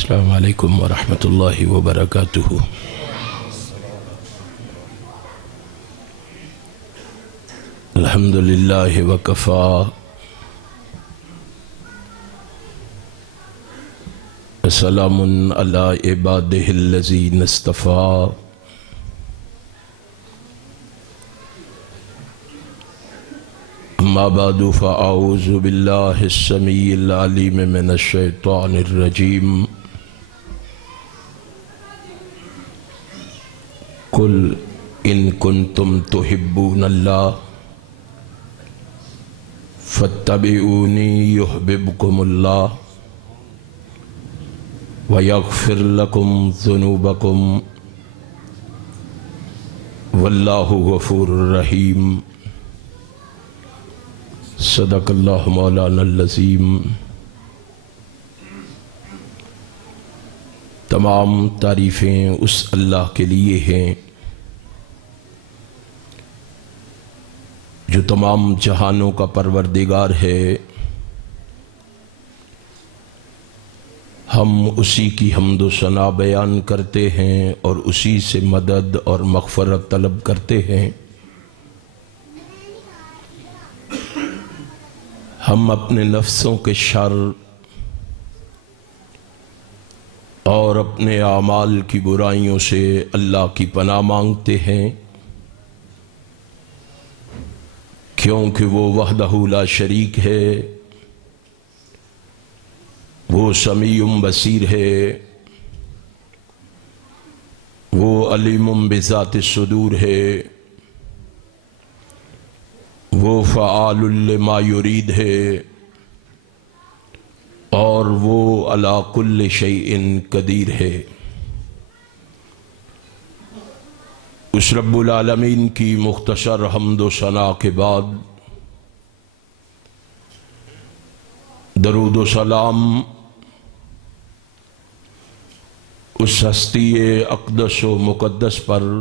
السلام علیکم ورحمۃ اللہ وبرکاتہ۔ الحمد للہ وکفا وسلام علی عبادہ الذین اصطفیٰ۔ اما بعد فاعوذ باللہ السمیع العلیم من الشیطان الرجیم۔ قل ان کنتم تحبون اللہ فاتبعونی یحببکم اللہ ویغفر لکم ذنوبکم واللہ غفور رحیم۔ صدق اللہ مولانا العظیم۔ تمام تعریفیں اس اللہ کے لیے ہیں جو تمام جہانوں کا پروردگار ہے۔ ہم اسی کی حمد و ثنا بیان کرتے ہیں اور اسی سے مدد اور مغفرت طلب کرتے ہیں۔ ہم اپنے نفسوں کے شر اور اپنے اعمال کی برائیوں سے اللہ کی پناہ مانگتے ہیں، کیونکہ وہ وحدہ لا شریک ہے، وہ سمیع بصیر ہے، وہ علیم بذات الصدور ہے، وہ فعال لما یرید ہے، اور وہ علی کل شیء قدیر ہے۔ اس رب العالمین کی مختصر حمد و ثنا کے بعد درود و سلام اس ہستی اقدس و مقدس پر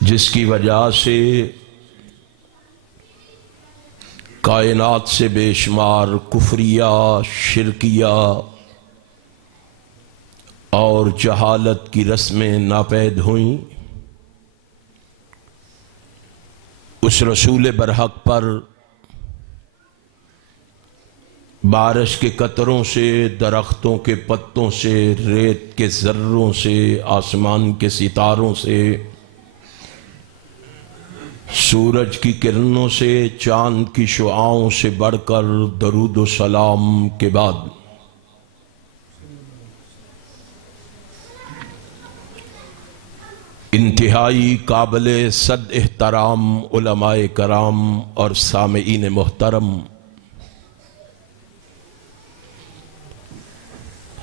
جس کی وجہ سے کائنات سے بے شمار کفریہ، شرکیہ اور جہالت کی رسمیں ناپید ہوئیں، اس رسول برحق پر بارش کے قطروں سے، درختوں کے پتوں سے، ریت کے ذروں سے، آسمان کے ستاروں سے، سورج کی کرنوں سے، چاند کی شعاؤں سے بڑھ کر درود و سلام کے بعد انتہائی قابل صد احترام علماء کرام اور سامعین محترم،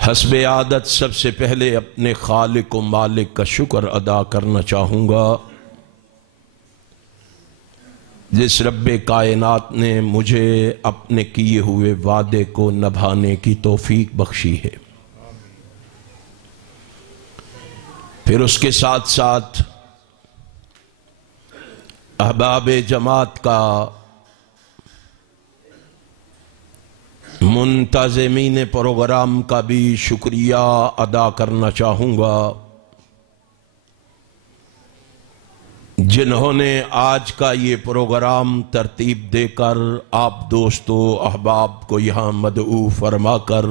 حسب عادت سب سے پہلے اپنے خالق و مالک کا شکر ادا کرنا چاہوں گا، جس رب کائنات نے مجھے اپنے کیے ہوئے وعدے کو نبھانے کی توفیق بخشی ہے۔ پھر اس کے ساتھ ساتھ احباب جماعت کا، منتظمین پروگرام کا بھی شکریہ ادا کرنا چاہوں گا، جنہوں نے آج کا یہ پروگرام ترتیب دے کر آپ دوستو احباب کو یہاں مدعو فرما کر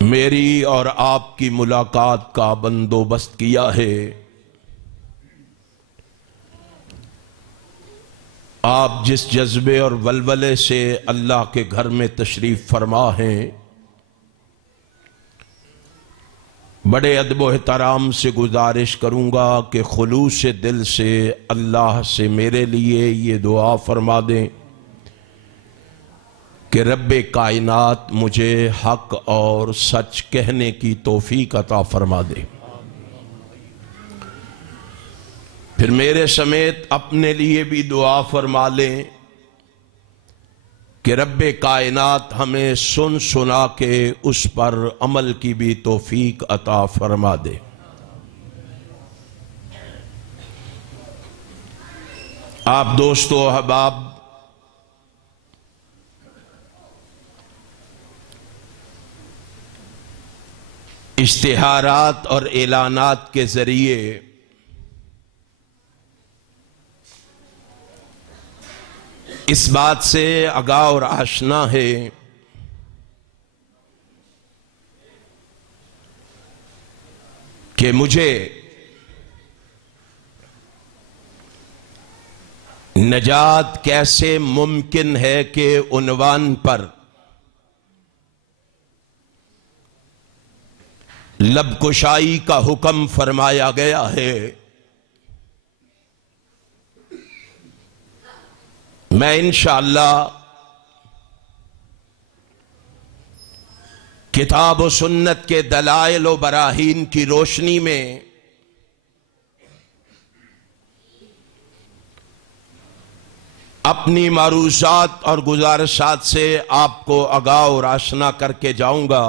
میری اور آپ کی ملاقات کا بندوبست کیا ہے۔ آپ جس جذبے اور ولولے سے اللہ کے گھر میں تشریف فرما ہیں، بڑے ادب و احترام سے گزارش کروں گا کہ خلوص دل سے اللہ سے میرے لیے یہ دعا فرما دیں کہ رب کائنات مجھے حق اور سچ کہنے کی توفیق عطا فرما دے۔ پھر میرے سمیت اپنے لیے بھی دعا فرما لیں کہ رب کائنات ہمیں سن سنا کے اس پر عمل کی بھی توفیق عطا فرما دے۔ آپ دوستو احباب، اشتہارات اور اعلانات کے ذریعے اس بات سے آگاہ اور آشنا ہے کہ مجھے نجات کیسے ممکن ہے کہ عنوان پر لب کشائی کا حکم فرمایا گیا ہے۔ میں انشاءاللہ کتاب و سنت کے دلائل و براہین کی روشنی میں اپنی معروضات اور گزارشات سے آپ کو آگاہ اور آشنا کر کے جاؤں گا۔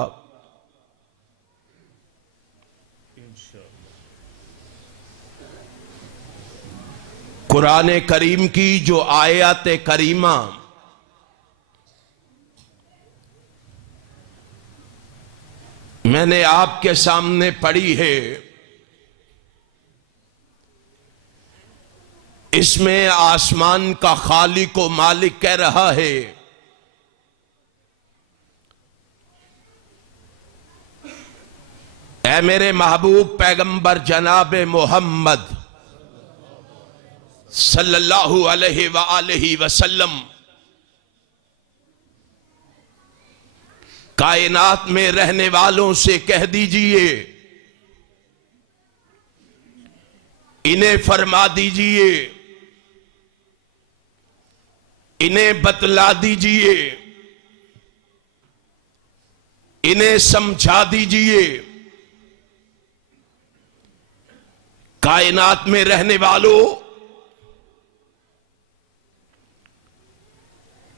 قرآن کریم کی جو آیات کریمہ میں نے آپ کے سامنے پڑھی ہے، اس میں آسمان کا خالق و مالک کہہ رہا ہے اے میرے محبوب پیغمبر جناب محمد صلی اللہ علیہ وآلہ وسلم، کائنات میں رہنے والوں سے کہہ دیجئے، انہیں فرما دیجئے، انہیں بتلا دیجئے، انہیں سمجھا دیجئے، کائنات میں رہنے والوں،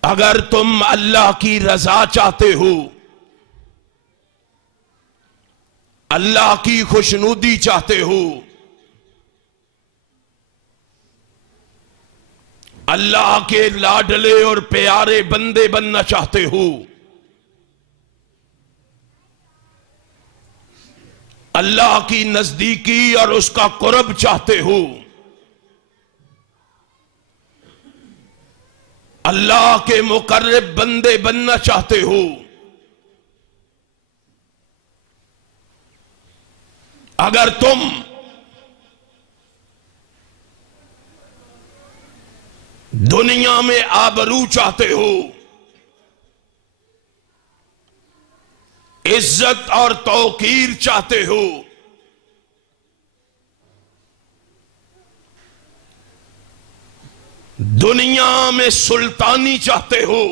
اگر تم اللہ کی رضا چاہتے ہو، اللہ کی خوشنودی چاہتے ہو، اللہ کے لاڈلے اور پیارے بندے بننا چاہتے ہو، اللہ کی نزدیکی اور اس کا قرب چاہتے ہو، اللہ کے مقرب بندے بننا چاہتے ہو، اگر تم دنیا میں آبرو چاہتے ہو، عزت اور توقیر چاہتے ہو، دنیا میں سلطانی چاہتے ہو،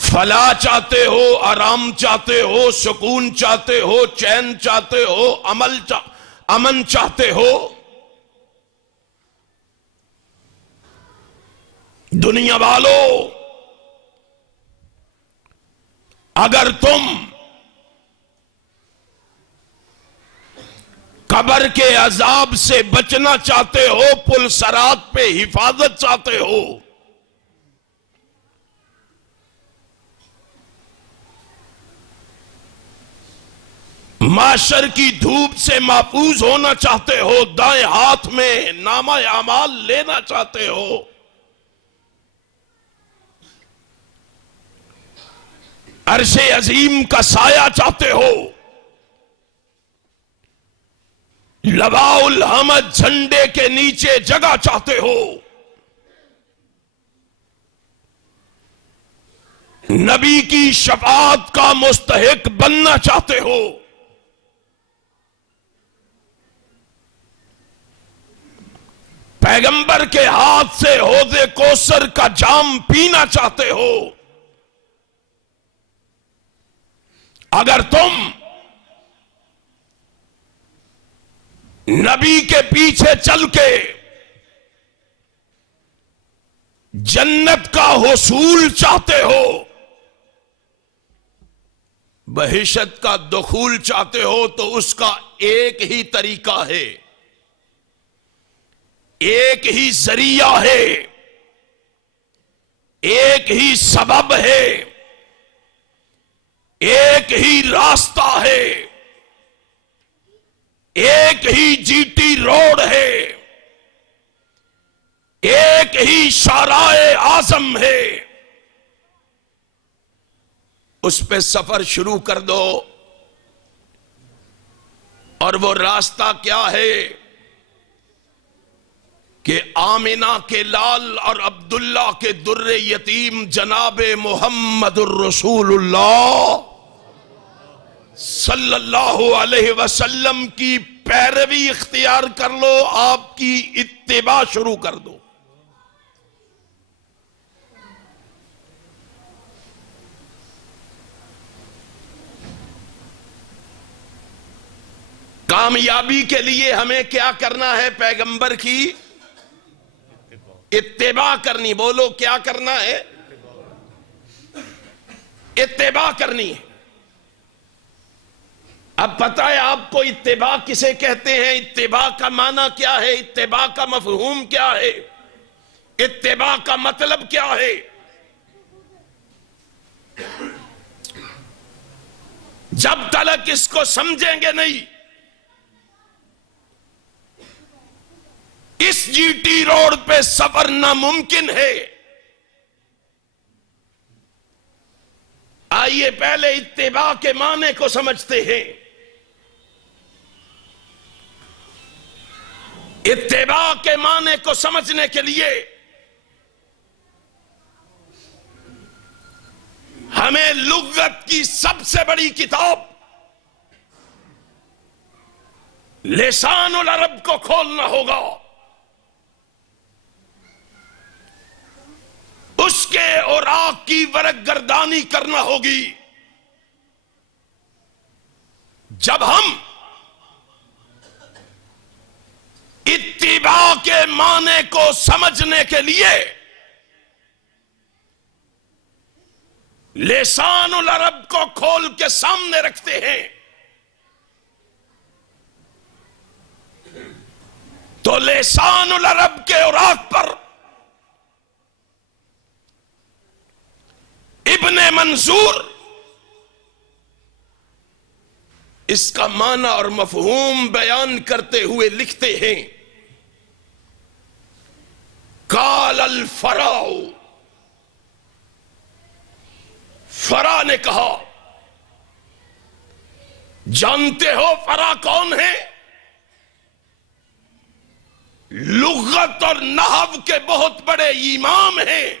فلاح چاہتے ہو، آرام چاہتے ہو، سکون چاہتے ہو، چین چاہتے ہو، امن چاہتے ہو، دنیا والو، اگر تم قبر کے عذاب سے بچنا چاہتے ہو، پل صراط پہ حفاظت چاہتے ہو، معاشر کی دھوپ سے محفوظ ہونا چاہتے ہو، دائیں ہاتھ میں نامہ اعمال لینا چاہتے ہو، عرش عظیم کا سایہ چاہتے ہو، لواء الحمد جھنڈے کے نیچے جگہ چاہتے ہو، نبی کی شفاعت کا مستحق بننا چاہتے ہو، پیغمبر کے ہاتھ سے حوض کوثر کا جام پینا چاہتے ہو، اگر تم نبی کے پیچھے چل کے جنت کا حصول چاہتے ہو، بہشت کا دخول چاہتے ہو، تو اس کا ایک ہی طریقہ ہے، ایک ہی ذریعہ ہے، ایک ہی سبب ہے، ایک ہی راستہ ہے، ایک ہی جی ٹی روڈ ہے، ایک ہی شاہراہ اعظم ہے، اس پہ سفر شروع کر دو۔ اور وہ راستہ کیا ہے کہ آمنہ کے لال اور عبداللہ کے در یتیم جناب محمد الرسول اللہ صلی اللہ علیہ وسلم کی پیروی اختیار کر لو، آپ کی اتباع شروع کر دو۔ کامیابی کے لیے ہمیں کیا کرنا ہے؟ پیغمبر کی اتباع کرنی۔ بولو کیا کرنا ہے؟ اتباع کرنی ہے۔ اب پتہ ہے آپ کو اتباع کسے کہتے ہیں؟ اتباع کا معنی کیا ہے؟ اتباع کا مفہوم کیا ہے؟ اتباع کا مطلب کیا ہے؟ جب تک اس کو سمجھیں گے نہیں، اس جی ٹی روڈ پہ سفر ناممکن ہے۔ آئیے پہلے اتباع کے معنی کو سمجھتے ہیں۔ اتباع کے معنی کو سمجھنے کے لیے ہمیں لغت کی سب سے بڑی کتاب لسان العرب کو کھولنا ہوگا، اس کے اوراق کی ورق گردانی کرنا ہوگی۔ جب ہم اتباع کے معنی کو سمجھنے کے لیے لسان العرب کو کھول کے سامنے رکھتے ہیں تو لسان العرب کے اوراق پر ابن منظور اس کا معنی اور مفہوم بیان کرتے ہوئے لکھتے ہیں، قال الفراء، فرا نے کہا۔ جانتے ہو فرا کون ہے؟ لغت اور نحو کے بہت بڑے امام ہیں۔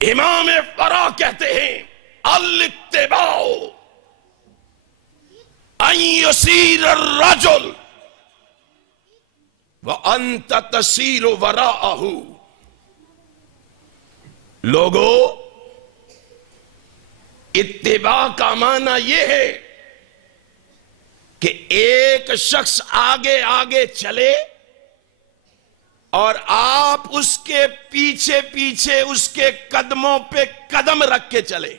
امام فرا کہتے ہیں الاتباع ان یسیر الرجل وانت تسیر وراءہ۔ لوگو، اتباع کا معنی یہ ہے کہ ایک شخص آگے آگے چلے اور آپ اس کے پیچھے پیچھے اس کے قدموں پہ قدم رکھ کے چلے۔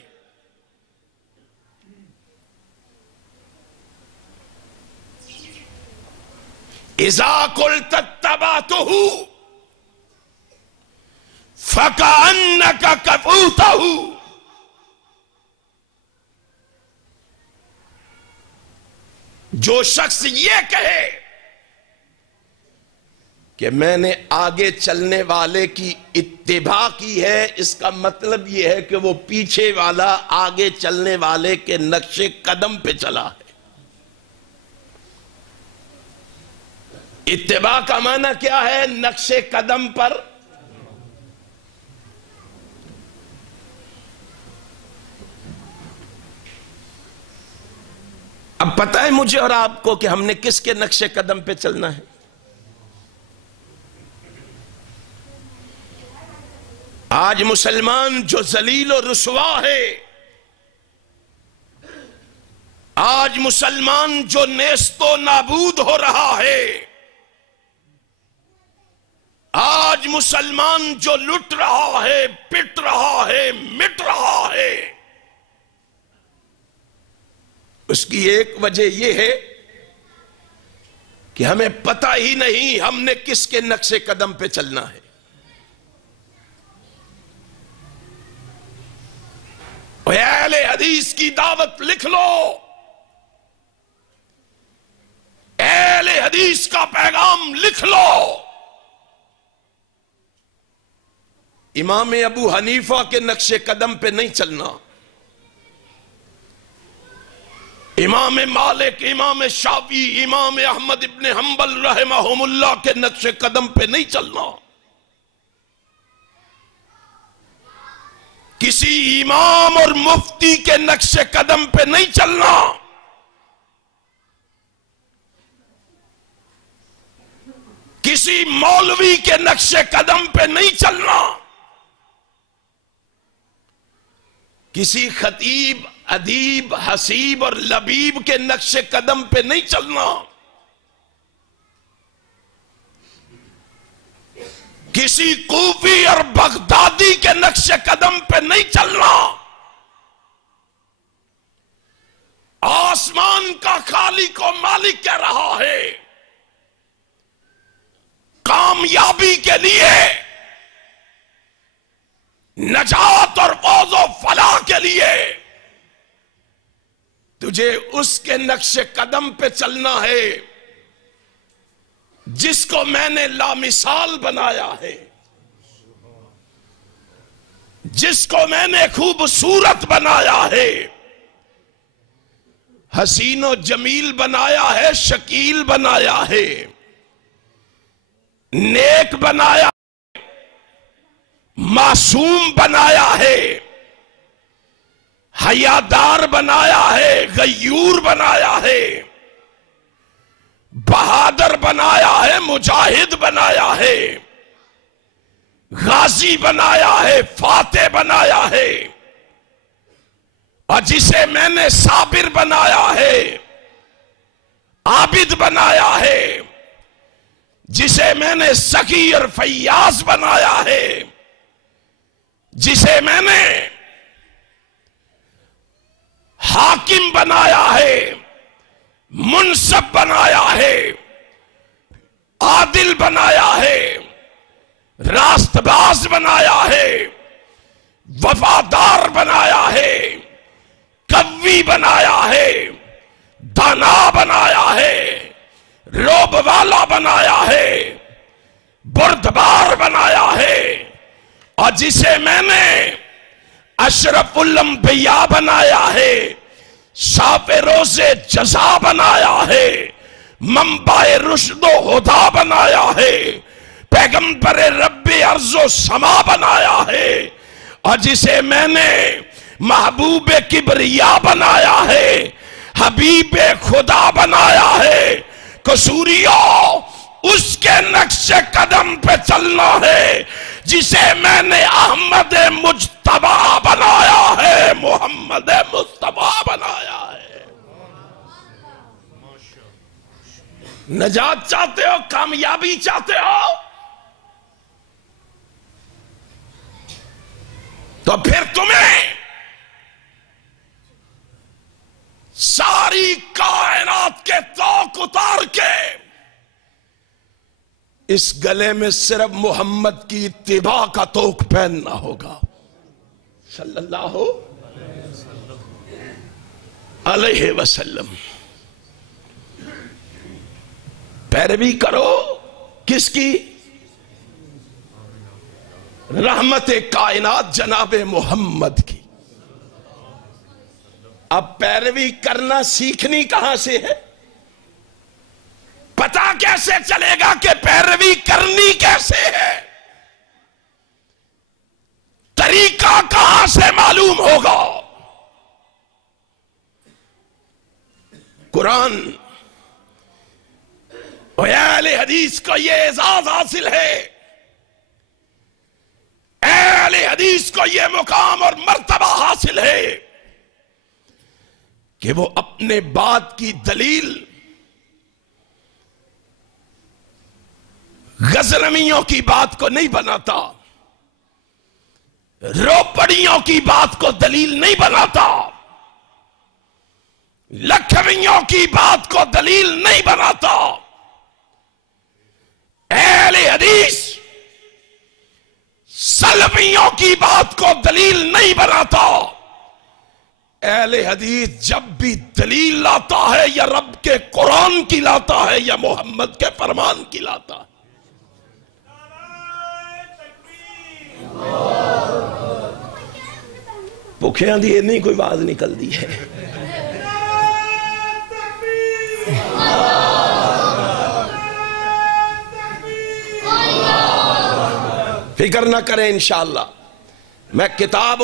اذا قلت اتبعتہ فکأنک کفوتہ، جو شخص یہ کہے کہ میں نے آگے چلنے والے کی اتباع کی ہے، اس کا مطلب یہ ہے کہ وہ پیچھے والا آگے چلنے والے کے نقش قدم پہ چلا ہے۔ اتباع کا معنی کیا ہے؟ نقش قدم پر۔ اب پتہ ہے مجھے اور آپ کو کہ ہم نے کس کے نقش قدم پہ چلنا ہے؟ آج مسلمان جو ذلیل و رسوا ہے، آج مسلمان جو نیست و نابود ہو رہا ہے، آج مسلمان جو لٹ رہا ہے، پٹ رہا ہے، مٹ رہا ہے، اس کی ایک وجہ یہ ہے کہ ہمیں پتہ ہی نہیں ہم نے کس کے نقش قدم پہ چلنا ہے۔ کی دعوت لکھ لو، اہل حدیث کا پیغام لکھ لو۔ امام ابو حنیفہ کے نقش قدم پہ نہیں چلنا، امام مالک، امام شافعی، امام احمد ابن حنبل رحمہم اللہ کے نقش قدم پہ نہیں چلنا، کسی امام اور مفتی کے نقش قدم پہ نہیں چلنا، کسی مولوی کے نقش قدم پہ نہیں چلنا، کسی خطیب، ادیب، حسیب اور لبیب کے نقش قدم پہ نہیں چلنا، کسی کوفی اور بغدادی کے نقش قدم پہ نہیں چلنا۔ آسمان کا خالق و مالک کہہ رہا ہے، کامیابی کے لیے، نجات اور فوز و فلاح کے لیے تجھے اس کے نقش قدم پہ چلنا ہے جس کو میں نے لامثال بنایا ہے، جس کو میں نے خوبصورت بنایا ہے، حسین و جمیل بنایا ہے، شکیل بنایا ہے، نیک بنایا، معصوم بنایا ہے، حیادار بنایا ہے، غیور بنایا ہے، بہادر بنایا ہے، مجاہد بنایا ہے، غازی بنایا ہے، فاتح بنایا ہے، اور جسے میں نے صابر بنایا ہے، عابد بنایا ہے، جسے میں نے سخی اور فیاض بنایا ہے، جسے میں نے حاکم بنایا ہے، منصف بنایا ہے، عادل بنایا ہے، راست باز بنایا ہے، وفادار بنایا ہے، قوی بنایا ہے، دانا بنایا ہے، روب والا بنایا ہے، بردبار بنایا ہے، اور جسے میں نے اشرف الانبیاء بنایا ہے، شاف روز جزا بنایا ہے، منبع رشد و ہدا بنایا ہے، پیغمبر رب ارض و سما بنایا ہے، اور جسے میں نے محبوب کبریا بنایا ہے، حبیب خدا بنایا ہے۔ قصوریوں، اس کے نقش قدم پہ چلنا ہے جسے میں نے احمد مجتبی بنایا ہے، محمد مصطفیٰ بنایا ہے۔ نجات چاہتے ہو، کامیابی چاہتے ہو، تو پھر تمہیں ساری کائنات کے توق اتار کے اس گلے میں صرف محمد کی اتباع کا توق پہننا ہوگا، صلی اللہ علیہ وسلم۔ پیروی کرو کس کی؟ رحمت کائنات جناب محمد کی۔ اب پیروی کرنا سیکھنی کہاں سے ہے؟ پتا کیسے چلے گا کہ پیروی کرنی کیسے ہے؟ طریقہ کہاں سے معلوم ہوگا؟ قرآن اور اہل حدیث کو یہ اعزاز حاصل ہے، اہل حدیث کو یہ مقام اور مرتبہ حاصل ہے کہ وہ اپنے بات کی دلیل غزنویوں کی بات کو نہیں بناتا، روپڑیوں کی بات کو دلیل نہیں بناتا، لکھنویوں کی بات کو دلیل نہیں بناتا۔ اہل حدیث سلفیوں کی بات کو دلیل نہیں بناتا، اہل حدیث جب بھی دلیل لاتا ہے یا رب کے قرآن کی لاتا ہے یا محمد کے فرمان کی لاتا ہے. بھوکیاں دی نہیں کوئی آواز نکل دی ہے. فکر نہ کریں انشاءاللہ میں کتاب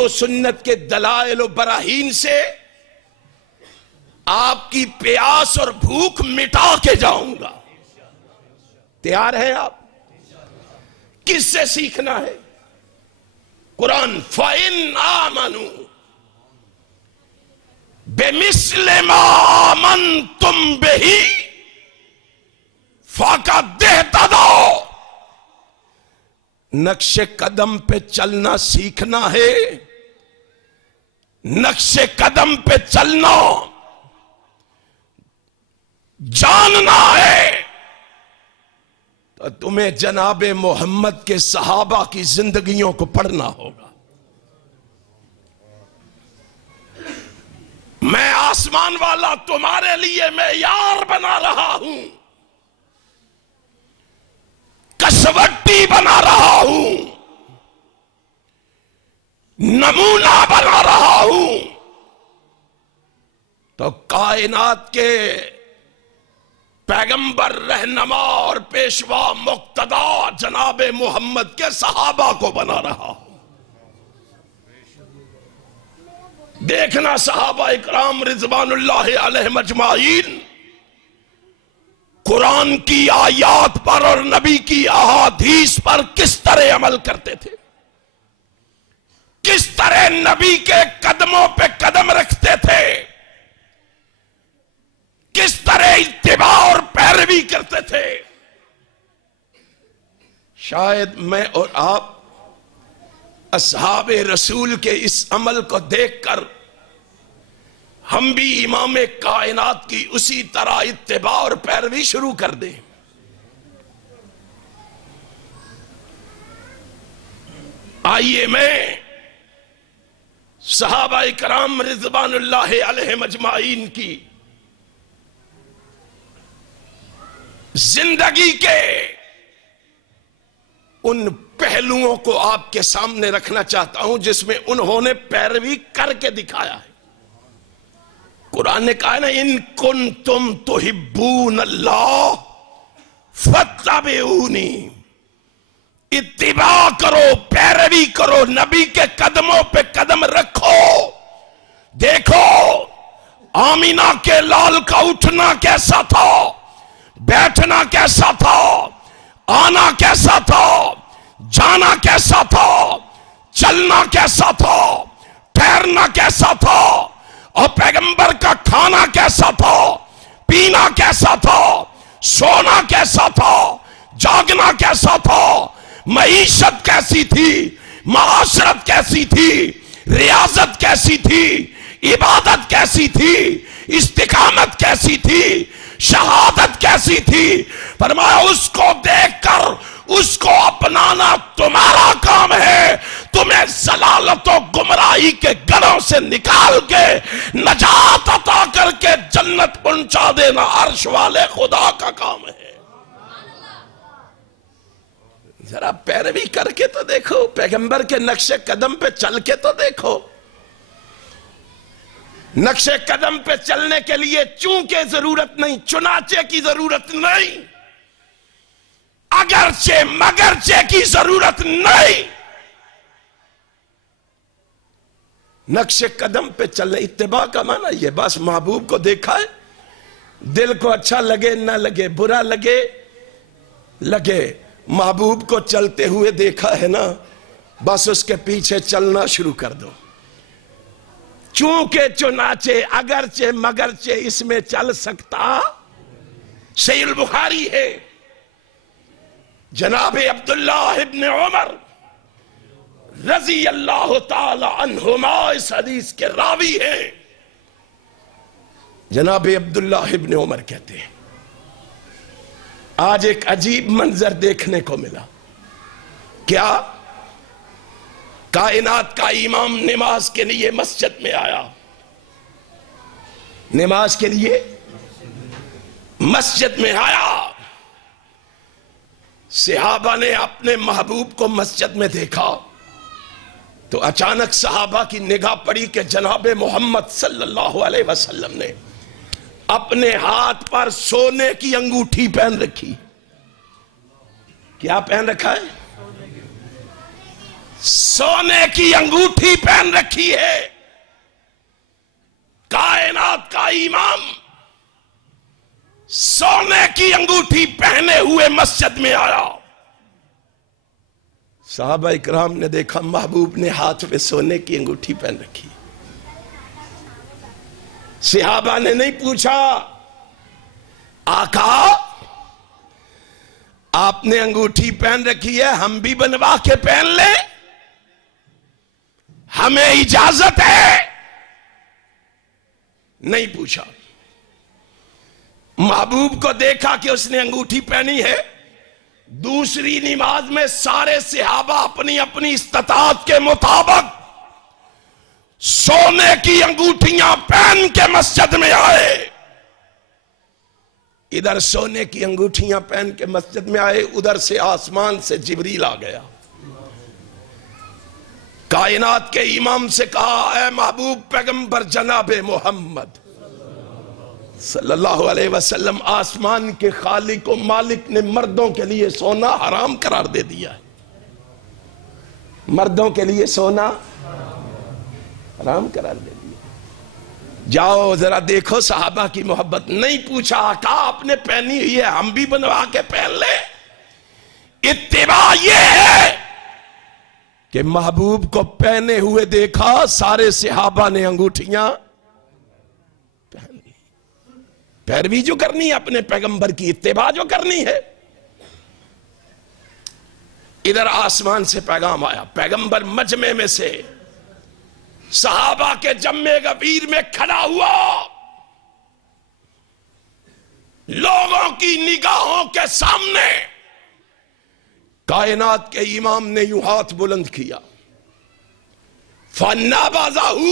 و سنت کے دلائل و براہین سے آپ کی پیاس اور بھوک مٹا کے جاؤں گا. تیار ہیں آپ؟ کس سے سیکھنا ہے؟ قرآن فَإِنْ آمَنُوا بِمِثْلِ مَا آمَنْتُمْ بِهِ فَقَدْ اهْتَدَوْا. نقش قدم پہ چلنا سیکھنا ہے. نقش قدم پہ چلنا جاننا ہے تو تمہیں جناب محمد کے صحابہ کی زندگیوں کو پڑھنا ہوگا. میں آسمان والا تمہارے لیے معیار بنا رہا ہوں، کسوٹی بنا رہا ہوں، نمونہ بنا رہا ہوں. تو کائنات کے پیغمبر، رہنما اور پیشوا مقتدا جناب محمد کے صحابہ کو بنا رہا ہوں. دیکھنا صحابہ اکرام رضوان اللہ علیہم اجمعین قرآن کی آیات پر اور نبی کی احادیث پر کس طرح عمل کرتے تھے، کس طرح نبی کے قدموں پہ قدم رکھتے تھے، کس طرح اتباع اور پیروی کرتے تھے. شاید میں اور آپ اصحاب رسول کے اس عمل کو دیکھ کر ہم بھی امام کائنات کی اسی طرح اتباع اور پیروی شروع کر دیں. آئیے میں صحابہ کرام رضوان اللہ علیہم اجمعین کی زندگی کے ان پہلوؤں کو آپ کے سامنے رکھنا چاہتا ہوں جس میں انہوں نے پیروی کر کے دکھایا ہے. قرآن نے کہا نا ان کنتم تحبون اللہ فاتبعونی، اتباع کرو، پیروی کرو، نبی کے قدموں پہ قدم رکھو. دیکھو آمینہ کے لال کا اٹھنا کیسا تھا، بیٹھنا کیسا تھا، آنا کیسا تھا، جانا کیسا تھا، چلنا کیسا تھا، ٹھہرنا کیسا تھا، اور پیغمبر کا کھانا کیسا تھا، پینا کیسا تھا، سونا کیسا تھا، جاگنا کیسا تھا، معیشت کیسی تھی، معاشرت کیسی تھی، ریاضت کیسی تھی، عبادت کیسی تھی، استقامت کیسی تھی، شہادت کیسی تھی. فرمایا اس کو دیکھ کر اس کو اپنانا تمہارا کام ہے. تمہیں ضلالت و گمراہی کے گڑھوں سے نکال کے نجات عطا کر کے جنت پہنچا دینا عرش والے خدا کا کام ہے. ذرا پیروی کر کے تو دیکھو، پیغمبر کے نقش قدم پہ چل کے تو دیکھو. نقش قدم پہ چلنے کے لیے چونکہ ضرورت نہیں، چنانچہ کی ضرورت نہیں، اگرچہ مگرچہ کی ضرورت نہیں. نقش قدم پہ چلنے، اتباع کا معنی یہ بس محبوب کو دیکھا ہے، دل کو اچھا لگے نہ لگے، برا لگے لگے، محبوب کو چلتے ہوئے دیکھا ہے نا، بس اس کے پیچھے چلنا شروع کر دو. چونکہ چنانچہ اگرچہ مگرچہ اس میں چل سکتا. صحیح البخاری ہے، جناب عبداللہ ابن عمر رضی اللہ تعالی عنہما اس حدیث کے راوی ہیں. جناب عبداللہ ابن عمر کہتے ہیں آج ایک عجیب منظر دیکھنے کو ملا. کیا؟ کائنات کا امام نماز کے لیے مسجد میں آیا، نماز کے لیے مسجد میں آیا۔ صحابہ نے اپنے محبوب کو مسجد میں دیکھا تو اچانک صحابہ کی نگاہ پڑی کہ جناب محمد صلی اللہ علیہ وسلم نے اپنے ہاتھ پر سونے کی انگوٹھی پہن رکھی۔ کیا پہن رکھا ہے؟ سونے کی انگوٹھی پہن رکھی ہے۔ کائنات کا امام سونے کی انگوٹھی پہنے ہوئے مسجد میں آیا۔ صحابہ اکرام نے دیکھا محبوب نے ہاتھ پہ سونے کی انگوٹھی پہن رکھی۔ صحابہ نے نہیں پوچھا آقا آپ نے انگوٹھی پہن رکھی ہے، ہم بھی بنوا کے پہن لیں، ہمیں اجازت ہے؟ نہیں پوچھا۔ محبوب کو دیکھا کہ اس نے انگوٹھی پہنی ہے۔ دوسری نماز میں سارے صحابہ اپنی اپنی استطاعت کے مطابق سونے کی انگوٹھیاں پہن کے مسجد میں آئے۔ ادھر سونے کی انگوٹھیاں پہن کے مسجد میں آئے، ادھر سے آسمان سے جبریل آ گیا۔ کائنات کے امام سے کہا اے محبوب پیغمبر جناب محمد صلی اللہ علیہ وسلم، آسمان کے خالق و مالک نے مردوں کے لیے سونا حرام قرار دے دیا ہے۔ مردوں کے لیے سونا حرام قرار دے دیا۔ جاؤ ذرا دیکھو صحابہ کی محبت۔ نہیں پوچھا آقا آپ نے پہنی ہوئی ہے، ہم بھی بنوا کے پہن لیں۔ اتباع یہ ہے کہ محبوب کو پہنے ہوئے دیکھا، سارے صحابہ نے انگوٹھیاں پہن لی۔ پیروی جو کرنی ہے اپنے پیغمبر کی، اتباع جو کرنی ہے۔ ادھر آسمان سے پیغام آیا، پیغمبر مجمع میں سے صحابہ کے جمع غفیر میں کھڑا ہوا، لوگوں کی نگاہوں کے سامنے کائنات کے امام نے یوں ہاتھ بلند کیا، فَنَبَذَهُ،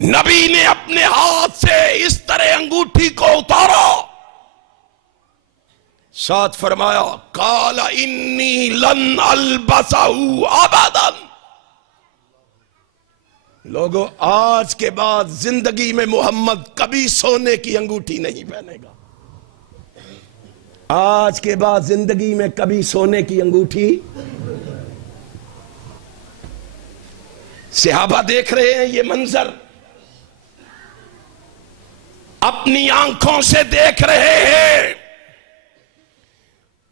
نبی نے اپنے ہاتھ سے اس طرح انگوٹھی کو اتارا، ساتھ فرمایا قَالَ إِنِّي لَنْ أَلْبَسَهُ أَبَدًا۔ لوگوں آج کے بعد زندگی میں محمد کبھی سونے کی انگوٹھی نہیں پہنے گا۔ آج کے بعد زندگی میں کبھی سونے کی انگوٹھی۔ صحابہ دیکھ رہے ہیں یہ منظر، اپنی آنکھوں سے دیکھ رہے ہیں۔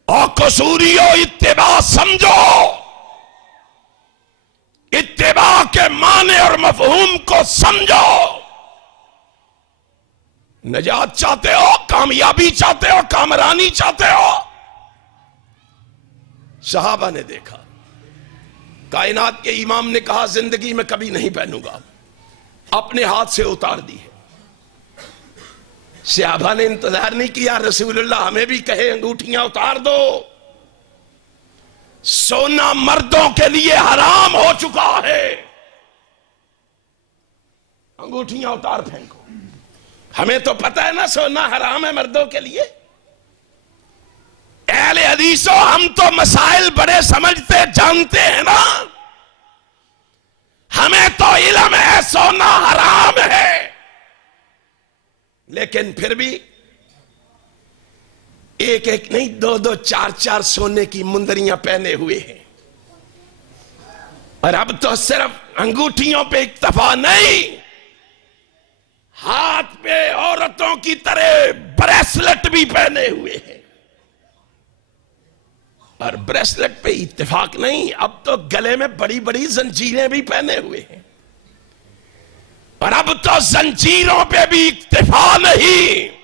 اور قصوریو اتباع سمجھو، اتباع کے معنی اور مفہوم کو سمجھو۔ نجات چاہتے ہو، کامیابی چاہتے ہو، کامرانی چاہتے ہو۔ صحابہ نے دیکھا، کائنات کے امام نے کہا زندگی میں کبھی نہیں پہنوں گا، اپنے ہاتھ سے اتار دی ہے۔ صحابہ نے انتظار نہیں کیا رسول اللہ ہمیں بھی کہے انگوٹھیاں اتار دو۔ سونا مردوں کے لیے حرام ہو چکا ہے، انگوٹھیاں اتار پھینکو۔ ہمیں تو پتہ ہے نا سونا حرام ہے مردوں کے لیے۔ اہل حدیثوں ہم تو مسائل بڑے سمجھتے جانتے ہیں نا، ہمیں تو علم ہے سونا حرام ہے، لیکن پھر بھی ایک ایک نہیں دو دو چار چار سونے کی مندریاں پہنے ہوئے ہیں۔ اور اب تو صرف انگوٹھیوں پہ اکتفا نہیں، ہاتھ پہ عورتوں کی طرح بریسلٹ بھی پہنے ہوئے ہیں۔ اور بریسلٹ پہ اتفاق نہیں، اب تو گلے میں بڑی بڑی زنجیریں بھی پہنے ہوئے ہیں۔ اور اب تو زنجیروں پہ بھی اکتفا نہیں،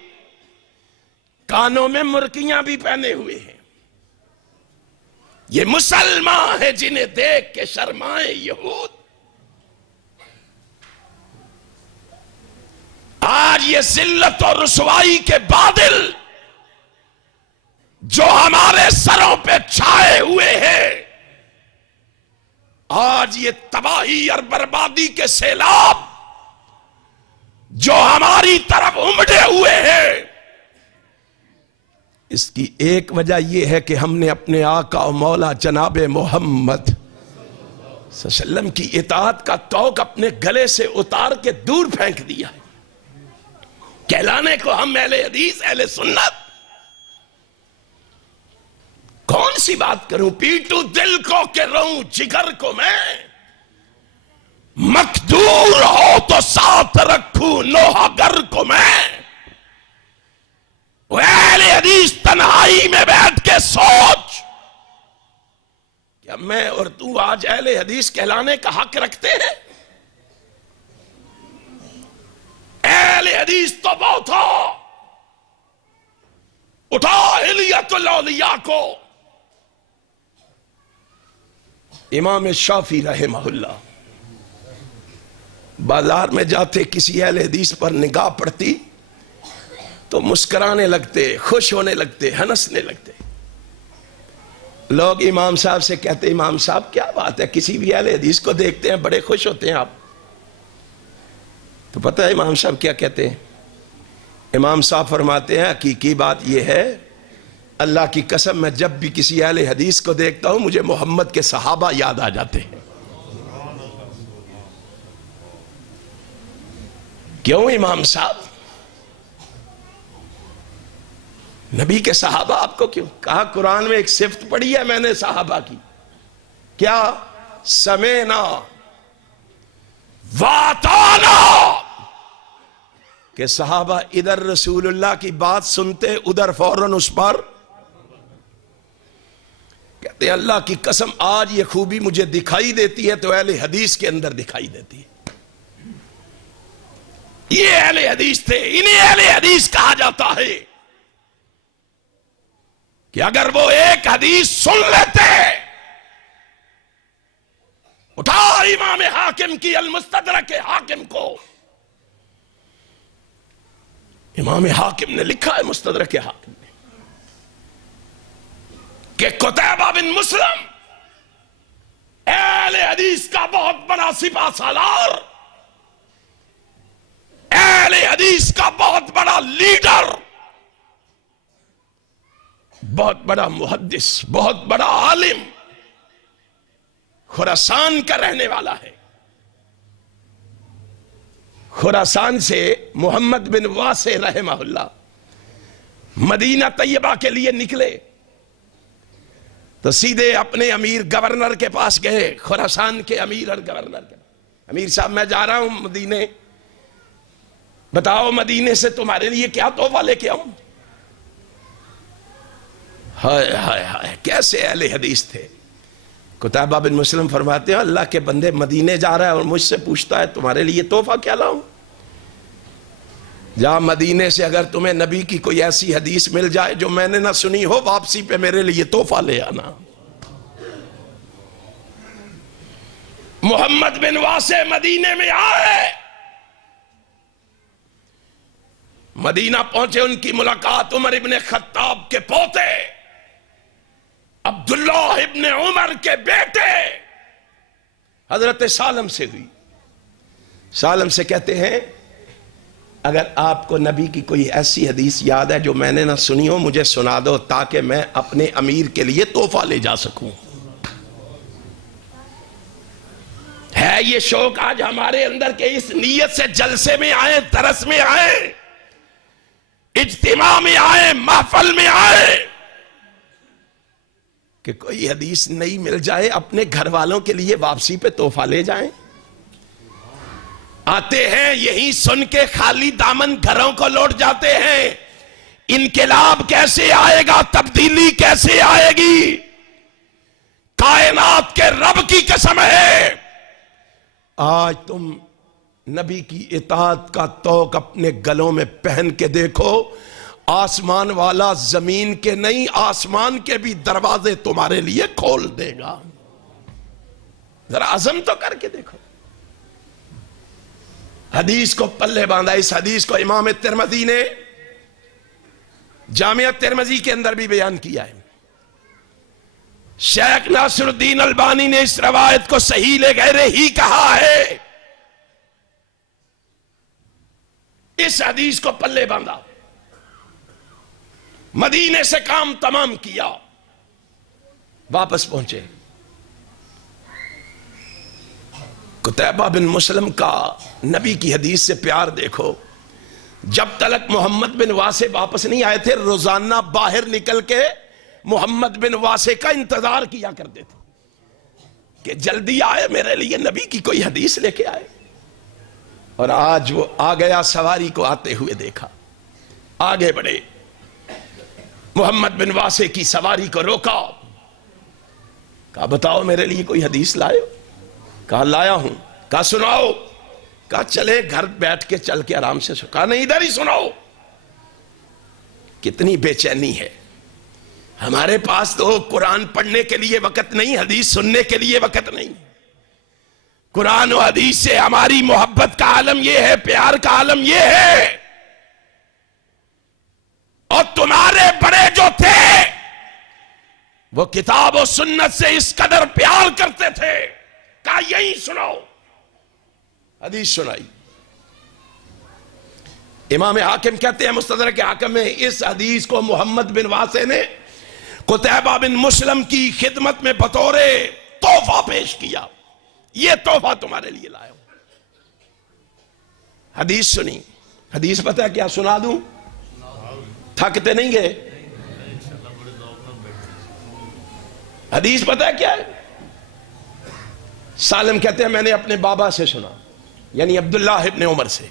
کانوں میں مرکیاں بھی پہنے ہوئے ہیں۔ یہ مسلمان ہے جنہیں دیکھ کے شرمائے یہود۔ آج یہ ذلت اور رسوائی کے بادل جو ہمارے سروں پہ چھائے ہوئے ہیں، آج یہ تباہی اور بربادی کے سیلاب جو ہماری طرف امڑے ہوئے ہیں، اس کی ایک وجہ یہ ہے کہ ہم نے اپنے آقا و مولا جناب محمد صلی اللہ علیہ وسلم کی اطاعت کا توق اپنے گلے سے اتار کے دور پھینک دیا ہے۔ کہلانے کو ہم اہل حدیث، اہل سنت، کون سی بات کروں؟ پیٹوں دل کو کہ رہوں جگر کو میں، مقدور ہو تو ساتھ رکھوں لوہا گر کو میں۔ وہ اہل حدیث تنہائی میں بیٹھ کے سوچ، کیا میں اور تو آج اہل حدیث کہلانے کا حق رکھتے ہیں؟ اہل حدیث تو وہ تھا، اٹھا حلیت الاولیاء کو۔ امام شافعی رحمہ اللہ بازار میں جاتے، کسی اہل حدیث پر نگاہ پڑتی تو مسکرانے لگتے، خوش ہونے لگتے، ہنسنے لگتے۔ لوگ امام صاحب سے کہتے، امام صاحب کیا بات ہے، کسی بھی اہل حدیث کو دیکھتے ہیں بڑے خوش ہوتے ہیں آپ؟ تو پتہ ہے امام صاحب کیا کہتے ہیں؟ امام صاحب فرماتے ہیں حقیقی بات یہ ہے، اللہ کی قسم میں جب بھی کسی اہل حدیث کو دیکھتا ہوں مجھے محمد کے صحابہ یاد آ جاتے ہیں۔ کیوں امام صاحب؟ نبی کے صحابہ آپ کو کیوں؟ کہا قرآن میں ایک صفت پڑھی ہے میں نے صحابہ کی، کیا؟ سمینا واتانا، کہ صحابہ ادھر رسول اللہ کی بات سنتے، ادھر فوراً اس پر کہتے ہیں اللہ کی قسم آج یہ خوبی مجھے دکھائی دیتی ہے تو اہل حدیث کے اندر دکھائی دیتی ہے۔ یہ اہل حدیث تھے، انہیں اہل حدیث کہا جاتا ہے کہ اگر وہ ایک حدیث سن لیتے، اٹھا امام حاکم کی المستدرک حاکم کو، امام حاکم نے لکھا ہے مستدرک حاکم نے کہ قتیبہ بن مسلم اہل حدیث کا بہت بڑا سپہ سالار، اہل حدیث کا بہت بڑا لیڈر، بہت بڑا محدث، بہت بڑا عالم، خراسان کا رہنے والا ہے۔ خراسان سے محمد بن واسع رحمہ اللہ مدینہ طیبہ کے لیے نکلے تو سیدھے اپنے امیر گورنر کے پاس گئے، خراسان کے امیر اور گورنر کے پاس۔ امیر صاحب میں جا رہا ہوں مدینے، بتاؤ مدینے سے تمہارے لیے کیا تحفہ لے کے آؤں؟ ہائے ہائے ہائے، کیسے اہل حدیث تھے۔ قتیبہ بن مسلم فرماتے ہیں اللہ کے بندے مدینے جا رہا ہے اور مجھ سے پوچھتا ہے تمہارے لیے تحفہ کیا لاؤں؟ جا مدینے سے اگر تمہیں نبی کی کوئی ایسی حدیث مل جائے جو میں نے نہ سنی ہو، واپسی پہ میرے لیے تحفہ لے آنا۔ محمد بن واسع مدینے میں آئے، مدینہ پہنچے، ان کی ملاقات عمر ابن خطاب کے پوتے عبداللہ ابن عمر کے بیٹے حضرت سالم سے ہوئی۔ سالم سے کہتے ہیں اگر آپ کو نبی کی کوئی ایسی حدیث یاد ہے جو میں نے نہ سنی ہو مجھے سنا دو تاکہ میں اپنے امیر کے لیے تحفہ لے جا سکوں۔ ہے یہ شوق آج ہمارے اندر کہ اس نیت سے جلسے میں آئے، درس میں آئے، اجتماع میں آئے، محفل میں آئے کہ کوئی حدیث نہیں مل جائے اپنے گھر والوں کے لیے واپسی پہ تحفہ لے جائیں؟ آتے ہیں یہی سن کے خالی دامن گھروں کو لوٹ جاتے ہیں۔ انقلاب کیسے آئے گا، تبدیلی کیسے آئے گی؟ کائنات کے رب کی قسم ہے آج تم نبی کی اطاعت کا توق اپنے گلوں میں پہن کے دیکھو، آسمان والا زمین کے نہیں آسمان کے بھی دروازے تمہارے لیے کھول دے گا۔ ذرا عزم تو کر کے دیکھو۔ حدیث کو پلے باندھا، اس حدیث کو امام ترمذی نے جامعہ ترمذی کے اندر بھی بیان کیا ہے۔ شیخ ناصر الدین البانی نے اس روایت کو صحیح لغیرہ ہی کہا ہے. اس حدیث کو پلے باندھا، مدینے سے کام تمام کیا، واپس پہنچے. قتیبہ بن مسلم کا نبی کی حدیث سے پیار دیکھو. جب تلک محمد بن واسع واپس نہیں آئے تھے، روزانہ باہر نکل کے محمد بن واسع کا انتظار کیا کرتے تھے کہ جلدی آئے، میرے لیے نبی کی کوئی حدیث لے کے آئے. اور آج وہ آ گیا، سواری کو آتے ہوئے دیکھا، آگے بڑھے، محمد بن واسع کی سواری کو روکا، کہا بتاؤ میرے لیے کوئی حدیث لائے؟ کہا لایا ہوں. کہا سناؤ. کہا چلے گھر بیٹھ کے چل کے آرام سے. کہا نہیں ادھر ہی سناؤ. کتنی بے چینی ہے. ہمارے پاس تو قرآن پڑھنے کے لیے وقت نہیں، حدیث سننے کے لیے وقت نہیں. قرآن و حدیث سے ہماری محبت کا عالم یہ ہے، پیار کا عالم یہ ہے. اور تمہارے بڑے جو تھے وہ کتاب و سنت سے اس قدر پیار کرتے تھے، کہا یہی سناؤ. حدیث سنائی. امام حاکم کہتے ہیں مستدرک حاکم میں، اس حدیث کو محمد بن واسع نے قتیبہ بن مسلم کی خدمت میں بطور تحفہ پیش کیا. یہ تحفہ تمہارے لیے لایا ہوں. حدیث سنی. حدیث پتہ ہے کیا سنا دوں؟ تھکتے نہیں گئے. حدیث پتہ ہے کیا ہے؟ سالم کہتے ہیں میں نے اپنے بابا سے سنا، یعنی عبداللہ ابن عمر سے.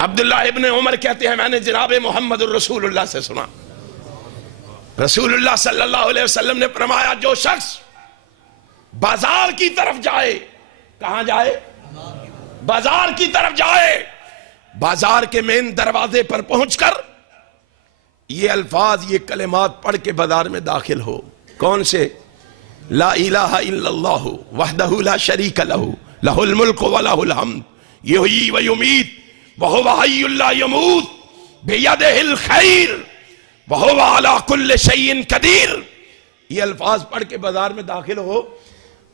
عبداللہ ابن عمر کہتے ہیں میں نے جناب محمد الرسول اللہ سے سنا. رسول اللہ صلی اللہ علیہ وسلم نے فرمایا جو شخص بازار کی طرف جائے، کہاں جائے؟ بازار کی طرف جائے، بازار کے مین دروازے پر پہنچ کر یہ الفاظ، یہ کلمات پڑھ کے بازار میں داخل ہو. کون سے؟ لا الہ الا اللہ وحدہ لا شریک لہ لہ الملک و لہ الحمد یحیی و یمیت وہو حی لا یموت بیدہ الخیر وہو علی کل شیء قدیر. یہ الفاظ پڑھ کے بازار میں داخل ہو.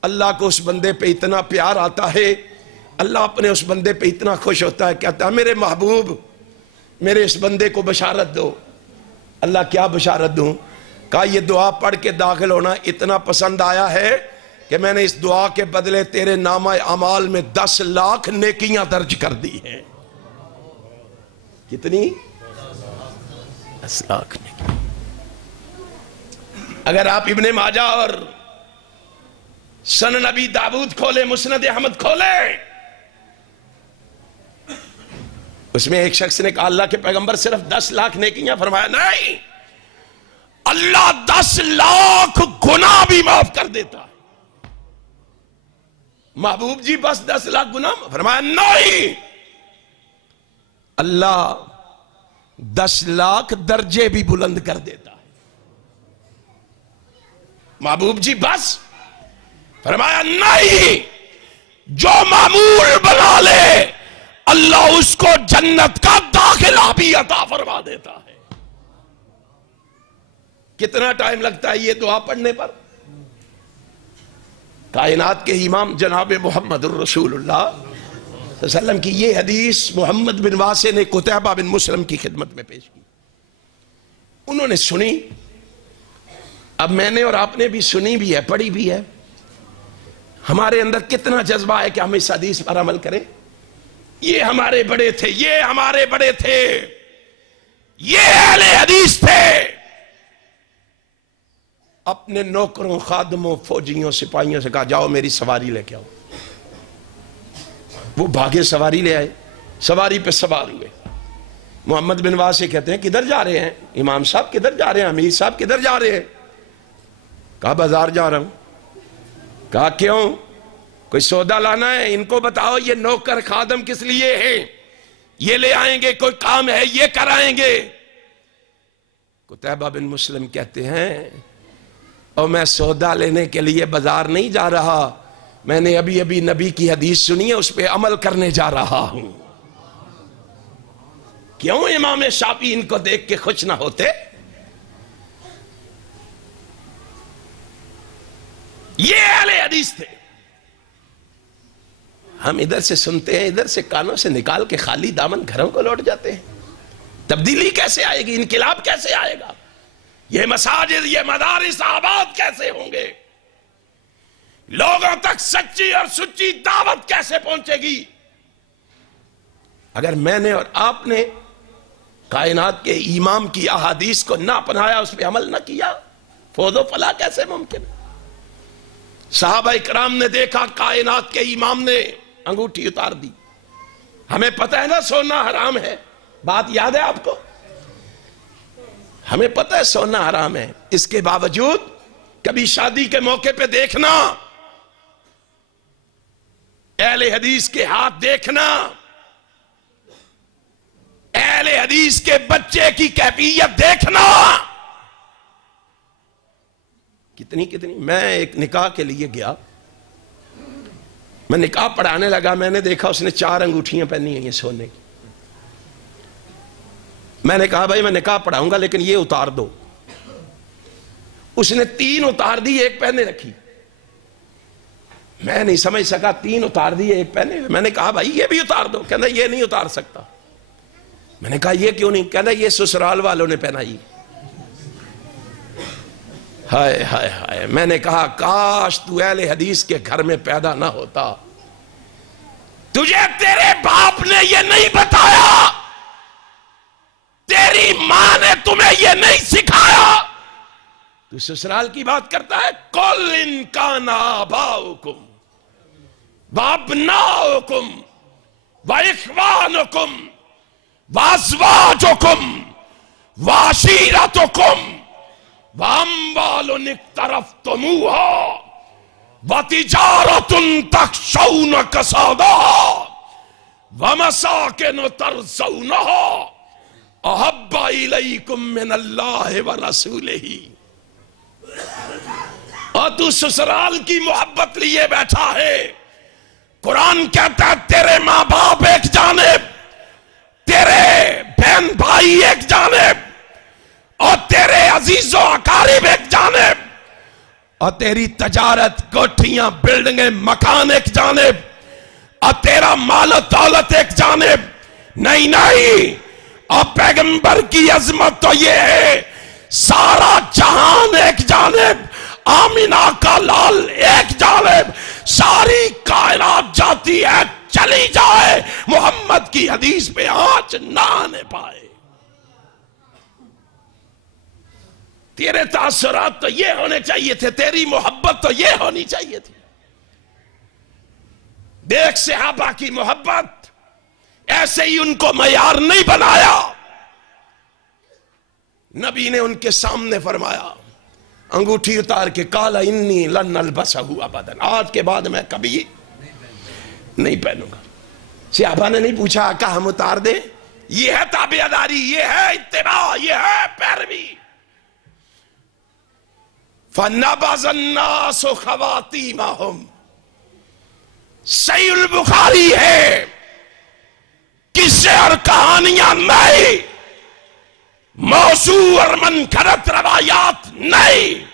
اللہ کو اس بندے پہ اتنا پیار آتا ہے، اللہ اپنے اس بندے پہ اتنا خوش ہوتا ہے، کہتا ہے میرے محبوب میرے اس بندے کو بشارت دو. اللہ کیا بشارت دوں؟ کہا یہ دعا پڑھ کے داخل ہونا اتنا پسند آیا ہے کہ میں نے اس دعا کے بدلے تیرے نامہ اعمال میں 10 لاکھ نیکیاں درج کر دی ہیں. کتنی؟ 10 لاکھ نیکیاں. اگر آپ ابن ماجہ اور سنن نبی داود کھولے، مسند احمد کھولے، اس میں ایک شخص نے کہا اللہ کے پیغمبر صرف 10 لاکھ نیکیاں؟ فرمایا نہیں، اللہ 10 لاکھ گناہ بھی معاف کر دیتا ہے. محبوب جی بس 10 لاکھ گناہ؟ فرمایا نہیں، اللہ 10 لاکھ درجے بھی بلند کر دیتا ہے. محبوب جی بس؟ فرمایا نہیں، جو معمول بنا لے اللہ اس کو جنت کا داخلہ بھی عطا فرما دیتا ہے. کتنا ٹائم لگتا ہے یہ دعا پڑھنے پر؟ کائنات کے امام جناب محمد الرسول اللہ صلی اللہ علیہ وسلم کی یہ حدیث محمد بن واسع نے قتیبہ بن مسلم کی خدمت میں پیش کی. انہوں نے سنی. اب میں نے اور آپ نے بھی سنی بھی ہے، پڑھی بھی ہے. ہمارے اندر کتنا جذبہ ہے کہ ہم اس حدیث پر عمل کریں؟ یہ ہمارے بڑے تھے، یہ ہمارے بڑے تھے، یہ اہل حدیث تھے. اپنے نوکروں، خادموں، فوجیوں، سپاہیوں سے کہا جاؤ میری سواری لے کے آؤ. وہ بھاگے سواری لے آئے، سواری پہ سوار ہوئے. محمد بن واسع کہتے ہیں کدھر جا رہے ہیں؟ امام صاحب کدھر جا رہے ہیں؟ امیر صاحب کدھر جا رہے ہیں؟ کہا بازار جا رہا ہوں. کہا کیوں؟ کوئی سودا لانا ہے؟ ان کو بتاؤ یہ نوکر خادم کس لیے ہیں، یہ لے آئیں گے، کوئی کام ہے یہ کرائیں گے. قتیبہ بن مسلم کہتے ہیں اور میں سودا لینے کے لیے بازار نہیں جا رہا، میں نے ابھی ابھی نبی کی حدیث سنی ہے، اس پہ عمل کرنے جا رہا ہوں. کیوں امام شافعی ان کو دیکھ کے خوش نہ ہوتے؟ یہ اہل حدیث تھے. ہم ادھر سے سنتے ہیں، ادھر سے کانوں سے نکال کے خالی دامن گھروں کو لوٹ جاتے ہیں. تبدیلی کیسے آئے گی؟ انقلاب کیسے آئے گا؟ یہ مساجد، یہ مدارس آباد کیسے ہوں گے؟ لوگوں تک سچی اور سچی دعوت کیسے پہنچے گی؟ اگر میں نے اور آپ نے کائنات کے امام کی احادیث کو نہ اپنایا، اس پہ عمل نہ کیا، فوز و فلاح کیسے ممکن ہے؟ صحابہ اکرام نے دیکھا کائنات کے امام نے انگوٹھی اتار دی. ہمیں پتہ ہے نا سونا حرام ہے، بات یاد ہے آپ کو؟ ہمیں پتہ ہے سونا حرام ہے، اس کے باوجود کبھی شادی کے موقع پہ دیکھنا، اہل حدیث کے ہاتھ دیکھنا، اہل حدیث کے بچے کی کیفیت دیکھنا. کتنی میں ایک نکاح کے لیے گیا، میں نکاح پڑھانے لگا، میں نے دیکھا اس نے 4 انگوٹھیاں پہنی ہیں یہ سونے کی. میں نے کہا بھائی میں نکاح پڑھاؤں گا لیکن یہ اتار دو. اس نے 3 اتار دی، 1 پہنے رکھی. میں نہیں سمجھ سکا، 3 اتار دی 1 پہنے. میں نے کہا بھائی یہ بھی اتار دو. کہنا یہ نہیں اتار سکتا. میں نے کہا یہ کیوں نہیں؟ کہنا یہ سسرال والوں نے پہنائی. ہائے ہائے ہائے. میں نے کہا کاش تو اہل حدیث کے گھر میں پیدا نہ ہوتا. تجھے تیرے باپ نے یہ نہیں بتایا، تیری ماں نے تمہیں یہ نہیں سکھایا، تو سسرال کی بات کرتا ہے. قُلْ إِنْ كَانَ آبَاؤُكُمْ وَأَبْنَاؤُكُمْ وَإِخْوَانُكُمْ وَأَزْوَاجُكُمْ وَعَشِيرَتُكُمْ وَأَمْوَالٌ اقْتَرَفْتُمُوهَا وَتِجَارَةٌ تَخْشَوْنَ كَسَادَهَا وَمَسَاكِنُ تَرْضَوْنَهَا احب الیکم من اللہ ورسولہ. اور تو سسرال کی محبت لیے بیٹھا ہے. قرآن کہتا ہے تیرے ماں باپ ایک جانب، تیرے بہن بھائی ایک جانب، اور تیرے عزیز و اقارب ایک جانب، اور تیری تجارت، کوٹھیاں، بلڈنگیں، مکان ایک جانب، اور تیرا مال و دولت ایک جانب. نہیں، اور پیغمبر کی عظمت تو یہ ہے سارا جہان ایک جانب، آمینہ کا لال ایک جانب، ساری کائنات جاتی ہے چلی جائے، محمد کی حدیث پہ آنچ نہ آنے پائے. تیرے تاثرات تو یہ ہونے چاہیے تھے، تیری محبت تو یہ ہونی چاہیے تھی. دیکھ صحابہ کی محبت، ایسے ہی ان کو معیار نہیں بنایا. نبی نے ان کے سامنے فرمایا، انگوٹھی اتار کے، قال انی لن البسہ ابدا، آج کے بعد میں کبھی نہیں پہنوں گا. صحابہ نے نہیں پوچھا آقا ہم اتار دیں؟ یہ ہے تابعداری، یہ ہے اتباع، یہ ہے پیروی. فَنَبَذَ النَّاسُ خَوَاتِيمَهُمْ، صحیح البخاری ہے، قصے اور کہانیاں نہیں، موضوع اور منکرت روایات نہیں،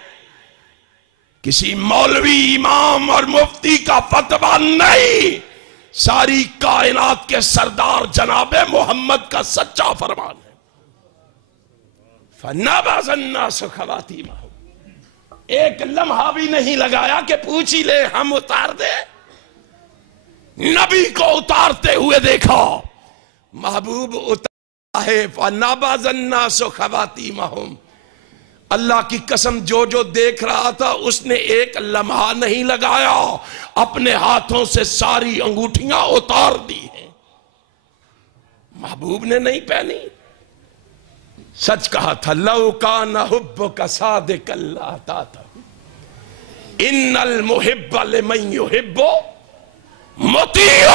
کسی مولوی، امام اور مفتی کا فتویٰ نہیں، ساری کائنات کے سردار جناب محمد کا سچا فرمان ہے. فَنَبَذَ النَّاسُ خَوَاتِيمَهُمْ. ایک لمحہ بھی نہیں لگایا کہ پوچھ ہی لے ہم اتار دیں. نبی کو اتارتے ہوئے دیکھا، محبوب اتارا ہے. فَنَبَذَ النَّاسُ خَوَاتِيمَهُمْ. اللہ کی قسم جو دیکھ رہا تھا اس نے ایک لمحہ نہیں لگایا، اپنے ہاتھوں سے ساری انگوٹھیاں اتار دی ہیں. محبوب نے نہیں پہنی. سچ کہا تھا، لَوْ كَانَ حُبُّكَ صَادِقًا لَأَطَعْتَهُ إِنَّ الْمُحِبَّ لِمَن يُحِبُّ مُطِیعٌ.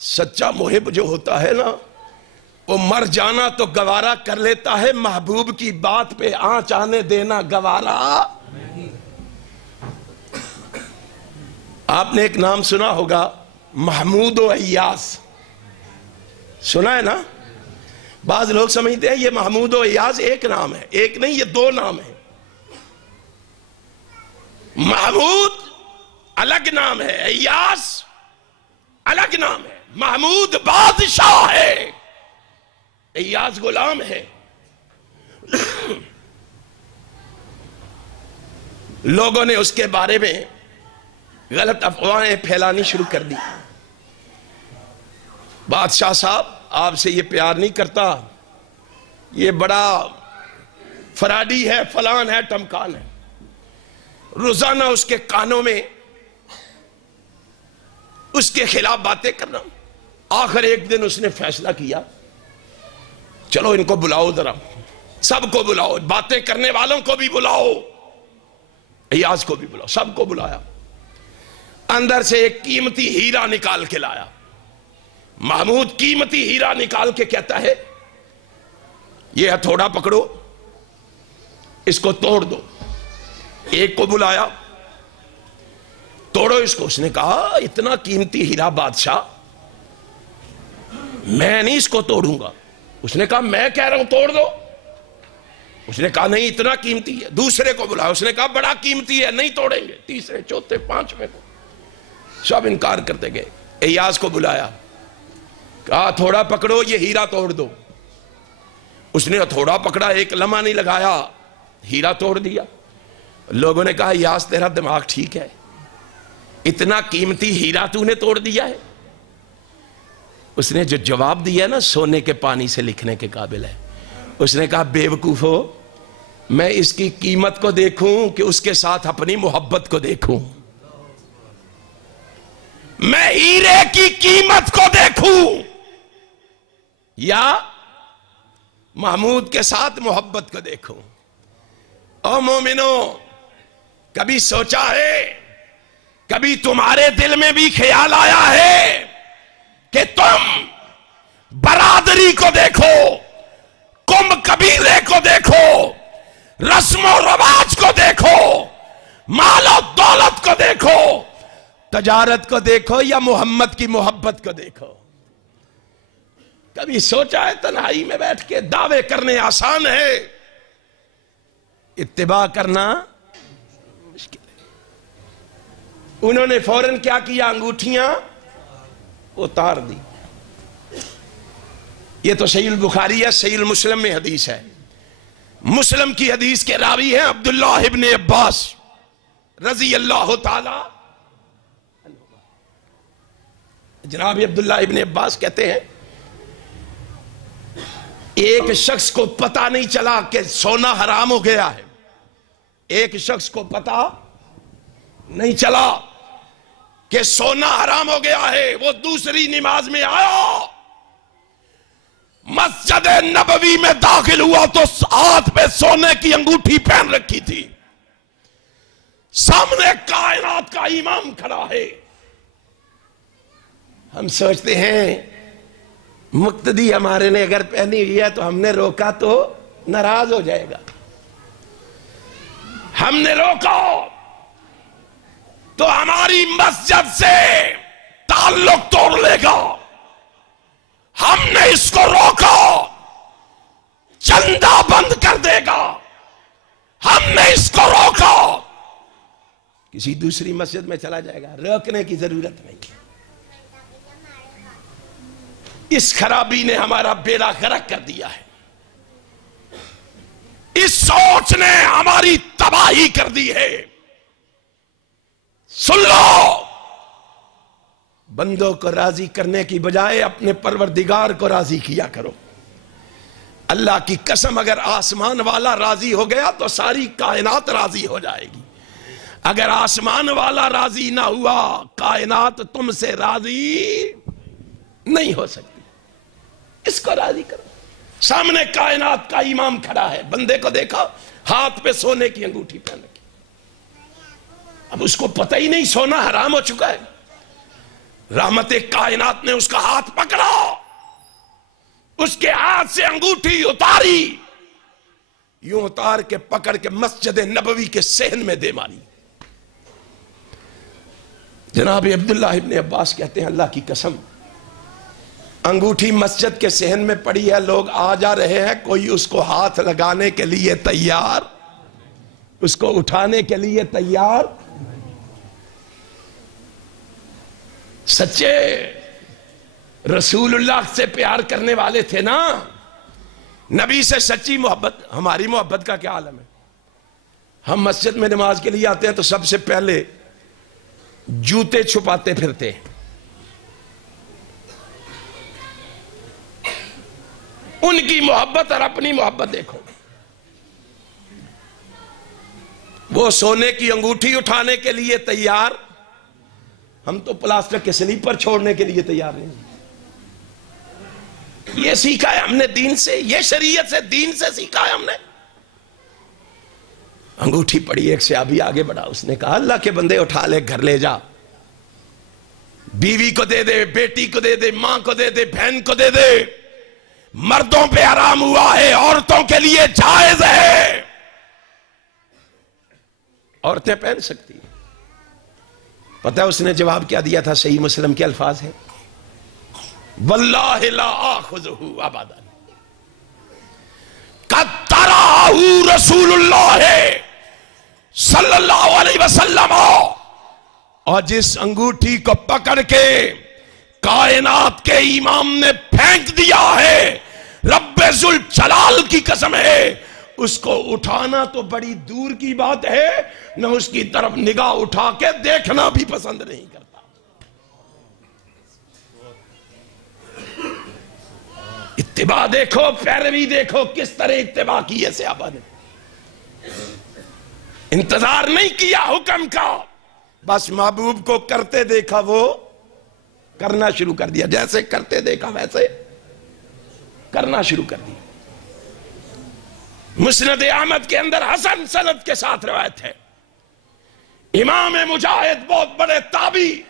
سچا محب جو ہوتا ہے نا، وہ مر جانا تو گوارا کر لیتا ہے، محبوب کی بات پہ آنچ آنے دینا گوارا. آپ نے ایک نام سنا ہوگا، محمود و ایاز. سنا ہے نا؟ بعض لوگ سمجھتے ہیں یہ محمود و ایاز ایک نام ہے. ایک نہیں، یہ 2 نام ہیں. محمود الگ نام ہے، ایاس الگ نام ہے، محمود بادشاہ ہے، ایاس غلام ہے۔ لوگوں نے اس کے بارے میں غلط افواہیں پھیلانی شروع کر دی، بادشاہ صاحب آپ سے یہ پیار نہیں کرتا، یہ بڑا فراڈی ہے، فلان ہے، ٹمکان ہے۔ روزانہ اس کے کانوں میں اس کے خلاف باتیں کرنا۔ آخر ایک دن اس نے فیصلہ کیا، چلو ان کو بلاؤ، ذرا سب کو بلاؤ، باتیں کرنے والوں کو بھی بلاؤ، ایاز کو بھی بلاؤ۔ سب کو بلایا، اندر سے ایک قیمتی ہیرا نکال کے لایا۔ محمود قیمتی ہیرا نکال کے کہتا ہے یہ ہتھوڑا پکڑو، اس کو توڑ دو۔ ایک کو بلایا، توڑو اس کو۔ اس نے کہا اتنا قیمتی ہیرا بادشاہ، میں نہیں اس کو توڑوں گا۔ اس نے کہا میں کہہ رہا ہوں توڑ دو۔ اس نے کہا نہیں اتنا قیمتی ہے۔ دوسرے کو بلایا، اس نے کہا بڑا قیمتی ہے، نہیں توڑیں گے۔ تیسرے، چوتھے، پانچویں کو سب انکار کرتے گئے۔ ایاز کو بلایا، کہا تھوڑا پکڑو، یہ ہیرا توڑ دو۔ اس نے تھوڑا پکڑا، ایک لمحہ نہیں لگایا، ہیرا توڑ دیا۔ لوگوں نے کہا ایاز تیرا دماغ ٹھیک ہے، اتنا قیمتی ہیرا تو نے توڑ دیا ہے؟ اس نے جو جواب دیا نا سونے کے پانی سے لکھنے کے قابل ہے۔ اس نے کہا بے وقوفو، میں اس کی قیمت کو دیکھوں کہ اس کے ساتھ اپنی محبت کو دیکھوں؟ میں ہیرے کی قیمت کو دیکھوں یا محمود کے ساتھ محبت کو دیکھوں؟ او مومنو، کبھی سوچا ہے، کبھی تمہارے دل میں بھی خیال آیا ہے کہ تم برادری کو دیکھو، قوم قبیلے کو دیکھو، رسم و رواج کو دیکھو، مال و دولت کو دیکھو، تجارت کو دیکھو یا محمد کی محبت کو دیکھو؟ کبھی سوچا ہے تنہائی میں بیٹھ کے دعوے کرنے آسان ہے، اتباع کرنا مشکل ہے۔ انہوں نے فوراً کیا کیا؟ انگوٹھیاں اتار دی۔ یہ تو صحیح البخاری ہے، صحیح المسلم میں حدیث ہے۔ مسلم کی حدیث کے راوی ہیں عبداللہ ابن عباس رضی اللہ تعالی۔ جناب عبداللہ ابن عباس کہتے ہیں ایک شخص کو پتہ نہیں چلا کہ سونا حرام ہو گیا ہے، ایک شخص کو پتہ نہیں چلا کہ سونا حرام ہو گیا ہے۔ وہ دوسری نماز میں آیا، مسجد نبوی میں داخل ہوا تو ہاتھ پہ سونے کی انگوٹھی پہن رکھی تھی، سامنے کائنات کا امام کھڑا ہے۔ ہم سوچتے ہیں مقتدی ہمارے نے اگر پہنی ہوئی ہے تو ہم نے روکا تو ناراض ہو جائے گا، ہم نے روکا تو ہماری مسجد سے تعلق توڑ لے گا، ہم نے اس کو روکا چندہ بند کر دے گا، ہم نے اس کو روکا کسی دوسری مسجد میں چلا جائے گا۔ روکنے کی ضرورت نہیں۔ اس خرابی نے ہمارا بیڑا غرق کر دیا ہے، اس سوچ نے ہماری تباہی کر دی ہے۔ سن لو، بندوں کو راضی کرنے کی بجائے اپنے پروردگار کو راضی کیا کرو۔ اللہ کی قسم اگر آسمان والا راضی ہو گیا تو ساری کائنات راضی ہو جائے گی، اگر آسمان والا راضی نہ ہوا کائنات تم سے راضی نہیں ہو سکتی۔ اس کو راضی کرو۔ سامنے کائنات کا امام کھڑا ہے، بندے کو دیکھا ہاتھ پہ سونے کی انگوٹھی پہن رکھی، اب اس کو پتہ ہی نہیں سونا حرام ہو چکا ہے۔ رحمت کائنات نے اس کا ہاتھ پکڑا، اس کے ہاتھ سے انگوٹھی اتاری، یوں اتار کے پکڑ کے مسجد نبوی کے صحن میں دے ماری۔ جناب عبداللہ ابن عباس کہتے ہیں اللہ کی قسم انگوٹھی مسجد کے صحن میں پڑی ہے، لوگ آ جا رہے ہیں، کوئی اس کو ہاتھ لگانے کے لیے تیار، اس کو اٹھانے کے لیے تیار سچے رسول اللہ سے پیار کرنے والے تھے نا، نبی سے سچی محبت. ہماری محبت کا کیا عالم ہے؟ ہم مسجد میں نماز کے لیے آتے ہیں تو سب سے پہلے جوتے چھپاتے پھرتے ہیں. ان کی محبت اور اپنی محبت دیکھو. وہ سونے کی انگوٹھی اٹھانے کے لیے تیار، ہم تو پلاسٹک کے سلیپر چھوڑنے کے لیے تیار نہیں. یہ سیکھا ہے ہم نے دین سے، یہ شریعت سے، دین سے سیکھا ہے ہم نے. انگوٹھی پڑی، ایک صحابی آگے بڑھا، اس نے کہا اللہ کے بندے اٹھا لے، گھر لے جا، بیوی کو دے دے، بیٹی کو دے دے، ماں کو دے دے، بہن کو دے دے. مردوں پہ حرام ہوا ہے، عورتوں کے لیے جائز ہے، عورتیں پہن سکتی ہیں. پتہ ہے اس نے جواب کیا دیا تھا؟ صحیح مسلم کے الفاظ ہیں، واللہ لا آخذہ ابدا قد تراه رسول اللہ صلی اللہ علیہ وسلم. اور جس انگوٹھی کو پکڑ کے کائنات کے امام نے پھینک دیا ہے، رب ذوالجلال کی قسم ہے، اس کو اٹھانا تو بڑی دور کی بات ہے، نہ اس کی طرف نگاہ اٹھا کے دیکھنا بھی پسند نہیں کرتا. اتباع دیکھو، پیروی دیکھو، کس طرح اتباع کی ہے صحابہ نے. انتظار نہیں کیا حکم کا، بس محبوب کو کرتے دیکھا، وہ کرنا شروع کر دیا. جیسے کرتے دیکھا ویسے کرنا شروع کر دیا. مسند احمد کے اندر حسن سند کے ساتھ روایت ہے، امام مجاہد بہت بڑے تابعی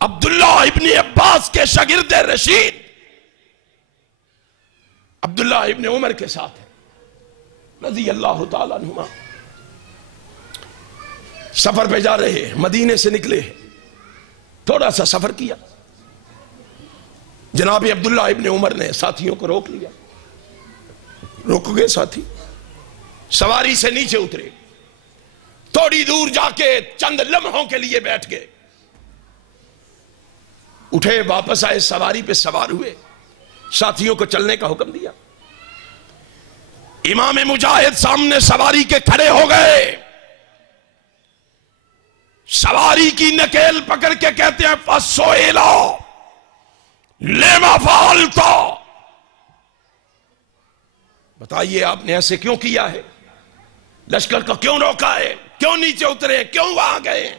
عبداللہ ابن عباس کے شاگرد رشید عبداللہ ابن عمر کے ساتھ ہے رضی اللہ تعالیٰ عنہما. سفر پہ جا رہے ہیں، مدینے سے نکلے ہیں، تھوڑا سا سفر کیا. جناب عبداللہ ابن عمر نے ساتھیوں کو روک لیا. رک گئے ساتھی، سواری سے نیچے اترے، تھوڑی دور جا کے چند لمحوں کے لیے بیٹھ گئے، اٹھے، واپس آئے، سواری پہ سوار ہوئے، ساتھیوں کو چلنے کا حکم دیا. امام مجاہد سامنے سواری کے کھڑے ہو گئے، سواری کی نکیل پکڑ کے کہتے ہیں فَسُئِلَ لِمَ فَعَلْتَ، بتائیے آپ نے ایسے کیوں کیا ہے؟ لشکر کو کیوں روکا ہے؟ کیوں نیچے اترے؟ کیوں وہاں گئے؟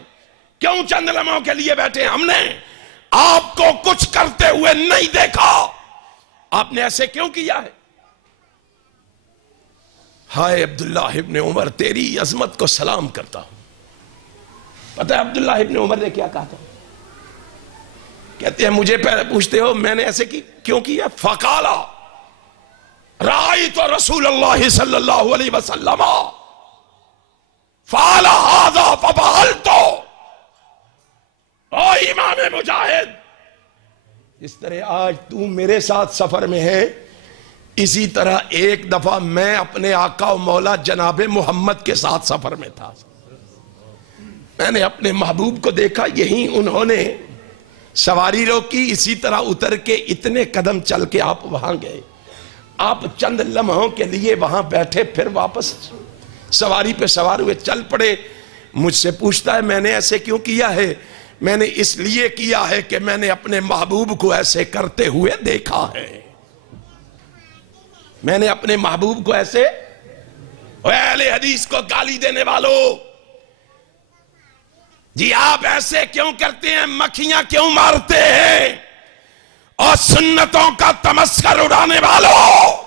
کیوں چند لمحوں کے لیے بیٹھے؟ ہم نے آپ کو کچھ کرتے ہوئے نہیں دیکھا، آپ نے ایسے کیوں کیا ہے؟ ہائے عبداللہ ابن عمر، تیری عظمت کو سلام کرتا ہوں. پتہ ہے عبداللہ ابن عمر نے کیا کہا تھا؟ کہتے ہیں مجھے پہلے پوچھتے ہو میں نے ایسے کیوں کیا؟ فقالا رأیت رسول اللہ صلی اللہ علیہ وسلم فعل ھذا ففعلت. او امام مجاہد، اس طرح آج تو میرے ساتھ سفر میں ہے، اسی طرح ایک دفعہ میں اپنے آقا و مولا جناب محمد کے ساتھ سفر میں تھا. میں نے اپنے محبوب کو دیکھا، یہی انہوں نے سواری روکی، اسی طرح اتر کے اتنے قدم چل کے آپ وہاں گئے، آپ چند لمحوں کے لیے وہاں بیٹھے، پھر واپس سواری پہ سوار ہوئے چل پڑے. مجھ سے پوچھتا ہے میں نے ایسے کیوں کیا ہے؟ میں نے اس لیے کیا ہے کہ میں نے اپنے محبوب کو ایسے کرتے ہوئے دیکھا ہے. میں نے اپنے محبوب کو ایسے. اہل حدیث کو گالی دینے والوں، جی آپ ایسے کیوں کرتے ہیں، مکھیاں کیوں مارتے ہیں؟ اور سنتوں کا تمسخر اڑانے والوں،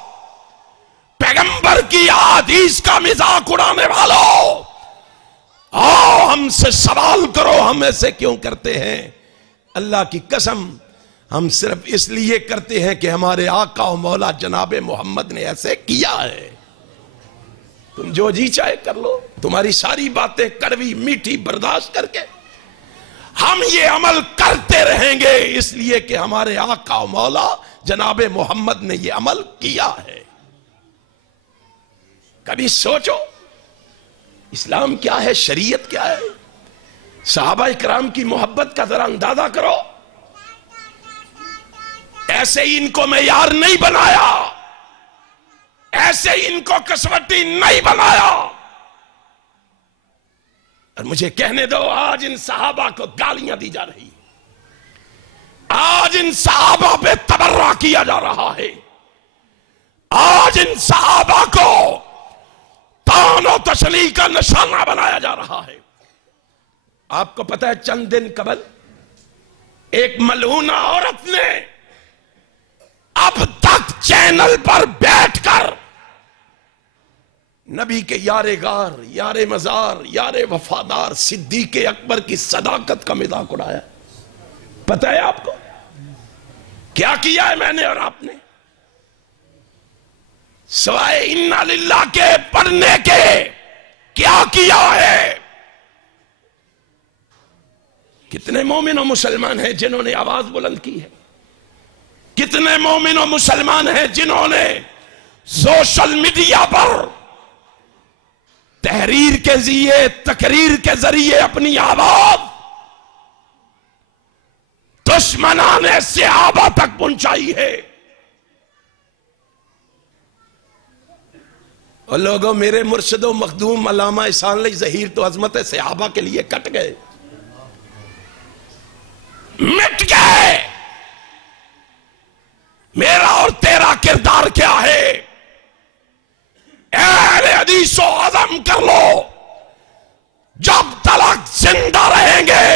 پیغمبر کی احادیث کا مذاق اڑانے والوں، آؤ ہم سے سوال کرو ہم ایسے کیوں کرتے ہیں. اللہ کی قسم ہم صرف اس لیے کرتے ہیں کہ ہمارے آقا و مولا جناب محمد نے ایسے کیا ہے. تم جو جی چاہے کر لو، تمہاری ساری باتیں کڑوی میٹھی برداشت کر کے ہم یہ عمل کرتے رہیں گے، اس لیے کہ ہمارے آقا و مولا جناب محمد نے یہ عمل کیا ہے. کبھی سوچو اسلام کیا ہے، شریعت کیا ہے. صحابہ کرام کی محبت کا ذرا اندازہ کرو. ایسے ہی ان کو معیار نہیں بنایا, ایسے ہی ان کو کسوٹی نہیں بنایا. اور مجھے کہنے دو, آج ان صحابہ کو گالیاں دی جا رہی, آج ان صحابہ پہ تبرہ کیا جا رہا ہے, آج ان صحابہ کو طعن و تشنیع کا نشانہ بنایا جا رہا ہے. آپ کو پتہ ہے چند دن قبل ایک ملعونہ عورت نے اب تک چینل پر بیٹھ کر نبی کے یار غار, یار مزار, یار وفادار صدیق اکبر کی صداقت کا مذاق اڑایا. پتہ ہے آپ کو کیا کیا ہے میں نے اور آپ نے؟ سوائے انا للہ کے پڑھنے کے کیا کیا ہے؟ کتنے مومن و مسلمان ہیں جنہوں نے آواز بلند کی ہے؟ کتنے مومن و مسلمان ہیں جنہوں نے سوشل میڈیا پر تحریر کے ذریعے, تقریر کے ذریعے اپنی آواز دشمنان صحابہ تک پہنچائی ہے؟ اور لوگوں, میرے مرشد و مخدوم علامہ احسان علی ظہیر تو عظمت صحابہ کے لیے کٹ گئے, مٹ گئے. میرا اور تیرا کردار کیا ہے؟ اہل حدیث و عزم کر لو, جب تلک زندہ رہیں گے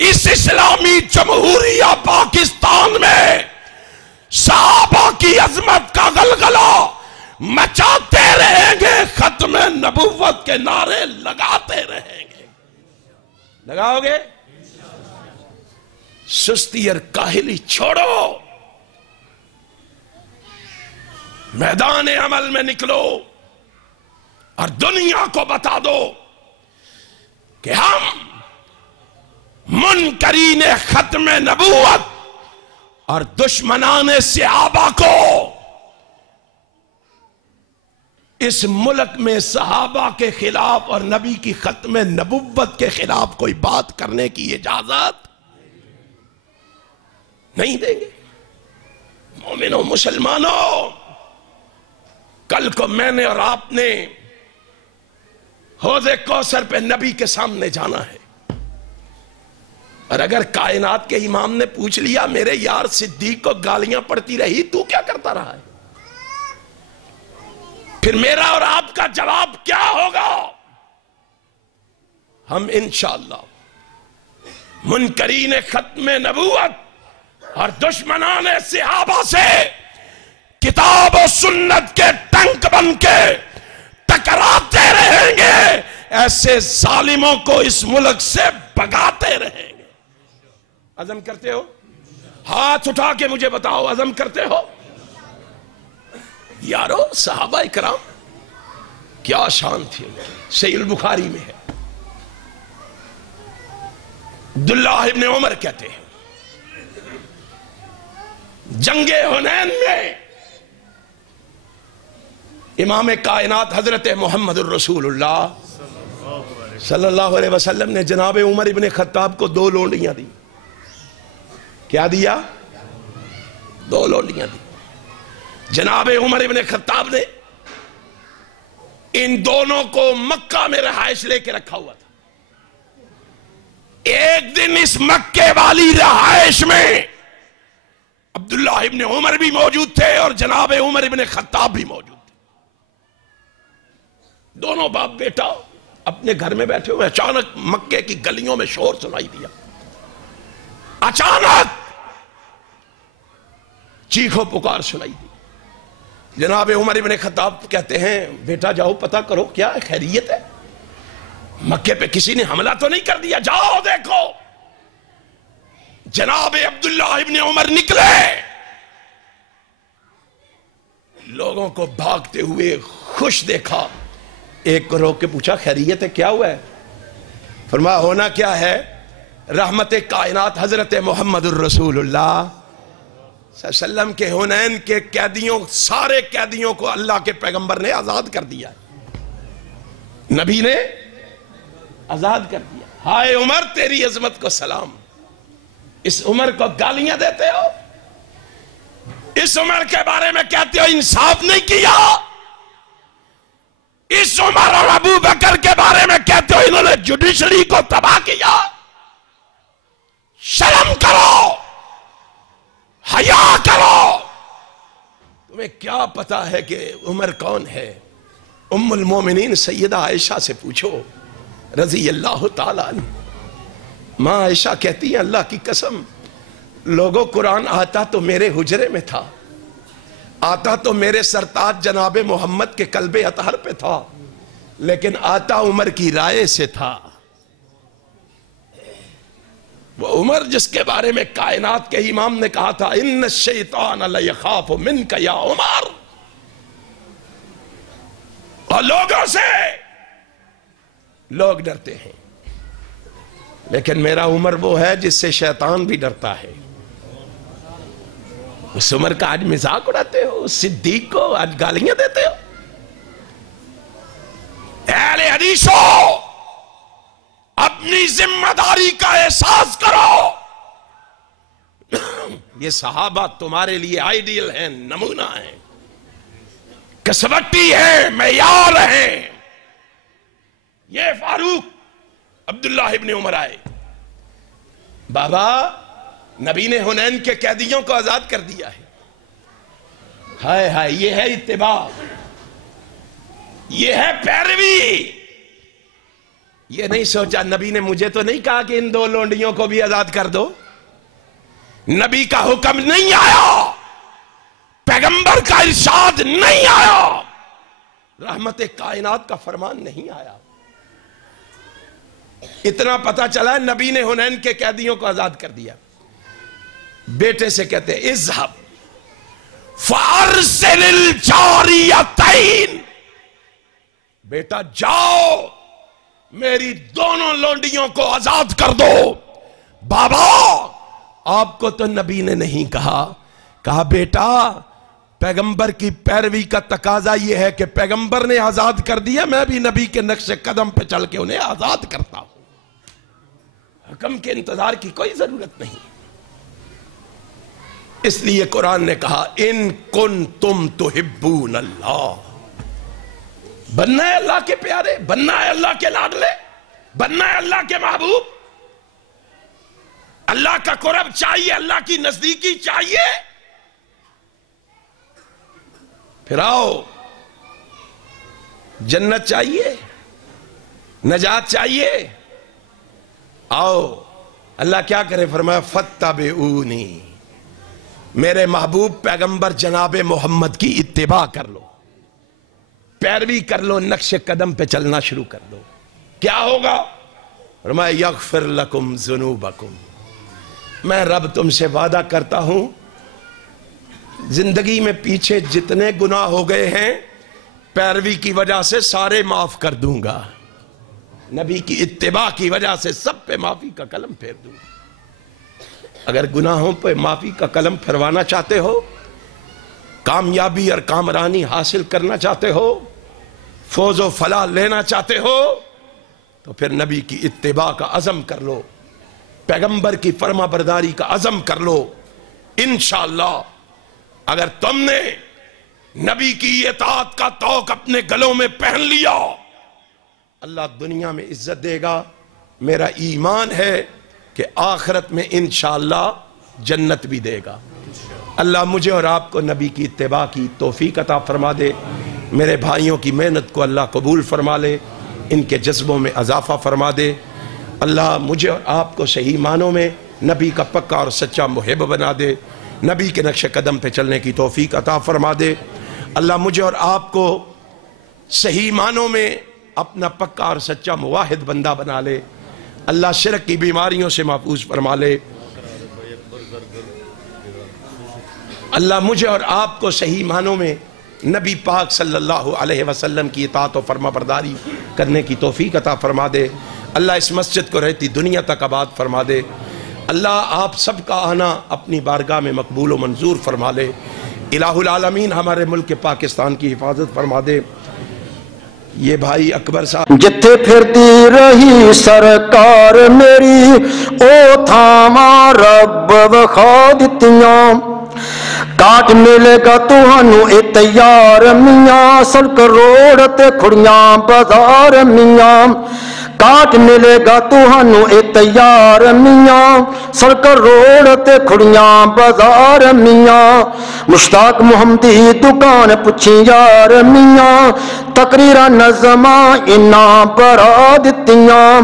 اس اسلامی جمہوریہ پاکستان میں صحابہ کی عظمت کا غلغلہ مچاتے رہیں گے, ختم نبوت کے نعرے لگاتے رہیں گے. لگاؤ گے؟ سستی اور کاہلی چھوڑو, میدان عمل میں نکلو اور دنیا کو بتا دو کہ ہم منکرین ختم نبوت اور دشمنان صحابہ کو اس ملک میں صحابہ کے خلاف اور نبی کی ختم نبوت کے خلاف کوئی بات کرنے کی اجازت نہیں دیں گے. مومنوں, مسلمانوں, کل کو میں نے اور آپ نے حوض کوثر پہ نبی کے سامنے جانا ہے, اور اگر کائنات کے امام نے پوچھ لیا میرے یار صدیق کو گالیاں پڑتی رہی تو کیا کرتا رہا ہے, پھر میرا اور آپ کا جواب کیا ہوگا؟ ہم انشاءاللہ منکرین ختم نبوت اور دشمنان صحابہ سے کتاب و سنت کے ٹنک بن کے ٹکراتے رہیں گے, ایسے ظالموں کو اس ملک سے بھگاتے رہیں گے. عزم کرتے ہو؟ ہاتھ اٹھا کے مجھے بتاؤ, عزم کرتے ہو؟ یارو, صحابہ کرام کیا شان تھی. صحیح البخاری میں ہے, عبداللہ ابن عمر کہتے ہیں جنگ حنین میں امام کائنات حضرت محمد الرسول اللہ صلی اللہ علیہ وسلم نے جناب عمر ابن خطاب کو 2 لونڈیاں دی. کیا دیا؟ 2 لونڈیاں دی. جناب عمر ابن خطاب نے ان دونوں کو مکہ میں رہائش لے کے رکھا ہوا تھا. ایک دن اس مکے والی رہائش میں عبداللہ ابن عمر بھی موجود تھے اور جناب عمر ابن خطاب بھی موجود تھے. دونوں باپ بیٹا اپنے گھر میں بیٹھے ہوئے, اچانک مکے کی گلیوں میں شور سنائی دیا. اچانک چیخو پکار سنائی دی. جناب عمر ابن خطاب کہتے ہیں بیٹا جاؤ پتہ کرو کیا خیریت ہے, مکے پہ کسی نے حملہ تو نہیں کر دیا, جاؤ دیکھو. جناب عبداللہ ابن عمر نکلے, لوگوں کو بھاگتے ہوئے خوش دیکھا. ایک کو روک کے پوچھا خیریت ہے, کیا ہوا ہے؟ فرمایا ہونا کیا ہے, رحمت کائنات حضرت محمد الرسول اللہ صلی اللہ علیہ وسلم کے حنین کے قیدیوں, سارے قیدیوں کو اللہ کے پیغمبر نے آزاد کر دیا, نبی نے آزاد کر دیا. ہائے عمر تیری عظمت کو سلام، اس عمر کو گالیاں دیتے ہو، اس عمر کے بارے میں کہتے ہو انصاف نہیں کیا، اس عمر اور ابو بکر کے بارے میں کہتے ہو انہوں نے جوڈیشری کو تباہ کیا۔ شرم کرو، حیا کرو۔ تمہیں کیا پتا ہے کہ عمر کون ہے؟ ام المومنین سیدہ عائشہ سے پوچھو رضی اللہ تعالیٰ عنہ۔ ماں عائشہ کہتی ہیں اللہ کی قسم، لوگوں قرآن آتا تو میرے حجرے میں تھا، آتا تو میرے سرتاج جناب محمد کے قلب اطہر پہ تھا، لیکن آتا عمر کی رائے سے تھا۔ وہ عمر جس کے بارے میں کائنات کے امام نے کہا تھا ان الشیطان لیخاف منک یا عمر، اور لوگوں سے لوگ ڈرتے ہیں، لیکن میرا عمر وہ ہے جس سے شیطان بھی ڈرتا ہے۔ اس عمر کا آج مذاق اڑاتے ہو، اس صدیق کو آج گالیاں دیتے ہو۔ اہل حدیثو اپنی ذمہ داری کا احساس کرو۔ یہ صحابہ تمہارے لیے آئیڈیل ہیں، نمونہ ہیں، کسوٹی ہیں، معیار ہیں۔ یہ فاروق عبداللہ ابن عمر آئے، بابا نبی نے حنین کے قیدیوں کو آزاد کر دیا ہے۔ ہائے ہائے، یہ ہے اتباع، یہ ہے پیروی۔ یہ نہیں سوچا نبی نے مجھے تو نہیں کہا کہ ان دو لونڈیوں کو بھی آزاد کر دو، نبی کا حکم نہیں آیا، پیغمبر کا ارشاد نہیں آیا، رحمت کائنات کا فرمان نہیں آیا۔ اتنا پتا چلا نبی نے حنین کے قیدیوں کو آزاد کر دیا۔ بیٹے سے کہتے ہیں اذهب فارسل الجاریتین، بیٹا جاؤ میری دونوں لونڈیوں کو آزاد کر دو۔ بابا آپ کو تو نبی نے نہیں کہا، کہا بیٹا پیغمبر کی پیروی کا تقاضا یہ ہے کہ پیغمبر نے آزاد کر دیا، میں بھی نبی کے نقش قدم پہ چل کے انہیں آزاد کرتا ہوں۔ حکم کے انتظار کی کوئی ضرورت نہیں۔ اس لیے قرآن نے کہا ان کنتم تحبون اللہ، بننا ہے اللہ کے پیارے، بننا ہے اللہ کے لاڈلے، بننا ہے اللہ کے محبوب، اللہ کا قرب چاہیے، اللہ کی نزدیکی چاہیے، پھر آؤ جنت چاہیے، نجات چاہیے، آؤ۔ اللہ کیا کرے؟ فرمایا فاتبعونی، میرے محبوب پیغمبر جناب محمد کی اتباع کر لو، پیروی کر لو، نقش قدم پہ چلنا شروع کر دو۔ کیا ہوگا؟ فرمایا یغفر لکم ذنوبکم، میں رب تم سے وعدہ کرتا ہوں زندگی میں پیچھے جتنے گناہ ہو گئے ہیں پیروی کی وجہ سے سارے معاف کر دوں گا، نبی کی اتباع کی وجہ سے سب پہ معافی کا قلم پھیر دوں گا۔ اگر گناہوں پہ معافی کا قلم پھروانا چاہتے ہو، کامیابی اور کامرانی حاصل کرنا چاہتے ہو، فوز و فلاح لینا چاہتے ہو، تو پھر نبی کی اتباع کا عزم کر لو، پیغمبر کی فرما برداری کا عزم کر لو۔ انشاءاللہ اگر تم نے نبی کی اطاعت کا طوق اپنے گلوں میں پہن لیا، اللہ دنیا میں عزت دے گا۔ میرا ایمان ہے کہ آخرت میں انشاءاللہ جنت بھی دے گا۔ اللہ مجھے اور آپ کو نبی کی اتباع کی توفیق عطا فرما دے، میرے بھائیوں کی محنت کو اللہ قبول فرما لے، ان کے جذبوں میں اضافہ فرما دے۔ اللہ مجھے اور آپ کو صحیح معنوں میں نبی کا پکا اور سچا محب بنا دے، نبی کے نقش قدم پہ چلنے کی توفیق عطا فرما دے۔ اللہ مجھے اور آپ کو صحیح معنوں میں اپنا پکا اور سچا موحد بندہ بنا لے۔ اللہ شرک کی بیماریوں سے محفوظ فرما لے۔ اللہ مجھے اور آپ کو صحیح معنوں میں نبی پاک صلی اللہ علیہ وسلم کی اطاعت و فرما برداری کرنے کی توفیق عطا فرما دے۔ اللہ اس مسجد کو رہتی دنیا تک آباد فرما دے۔ اللہ آپ سب کا آنا اپنی بارگاہ میں مقبول و منظور فرما لے۔ الہ العالمین ہمارے ملک پاکستان کی حفاظت فرما دے۔ یہ بھائی اکبر صاحب جتھے پھردی رہی سرکار میری او تھاواں رب وکھا دتیاں کاٹ ملے گا تہانوں اے تیار میاں سڑک روڑ تے کھڑیاں بازار میاں کاٹ ملے گا تہانوں اے تیار میاں سڑک روڑ تے کھڑیاں بازار میاں مشتاق محمدی دکان پچھی یار میاں تقریرا نظماں انہاں برا دتیاں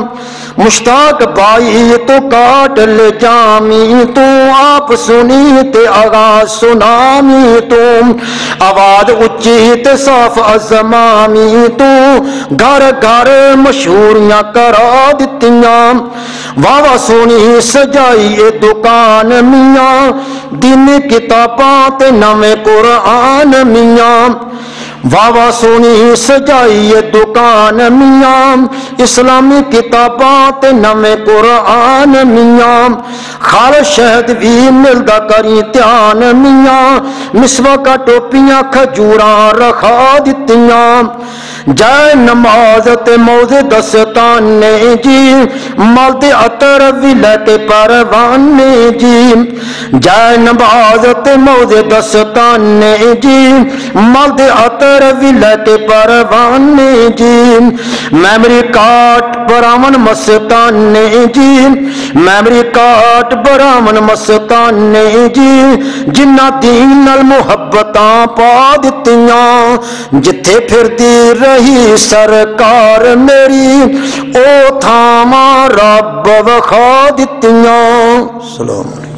مشتاق بائی تو کاٹ لے جامی تو آپ سنی تے آغاز سنامی تو آواز اچھی تے صاف ازمامی تو گھر گھر مشہوریاں کرا دتیاں واہ سونی سجائی اے دکان میاں دین کتاباں تے نویں قرآن میاں واہ سونی سجائی یہ دکان میاں اسلامی کتاباں تے نویں قرآن میاں خال شہد بھی ملدا کری دھیان میاں مسوا کا ٹوپیاں کھجوراں رکھا دتیاں جائے نماز تے موزے دستانے جی مال تے عطر بھی لے کے پروانے جی جائے نماز تے موزے دستانے جی مال تے عطر بھی لے کے پروانے جی میمری کارٹ براون مستانے جی میمری کارٹ براون مستانے جی جنہ دین نال محبتاں پا دتیاں جتھے پھردی رہی سرکار میری او تھاواں رب وکھا دتیاں. سلام علیکم.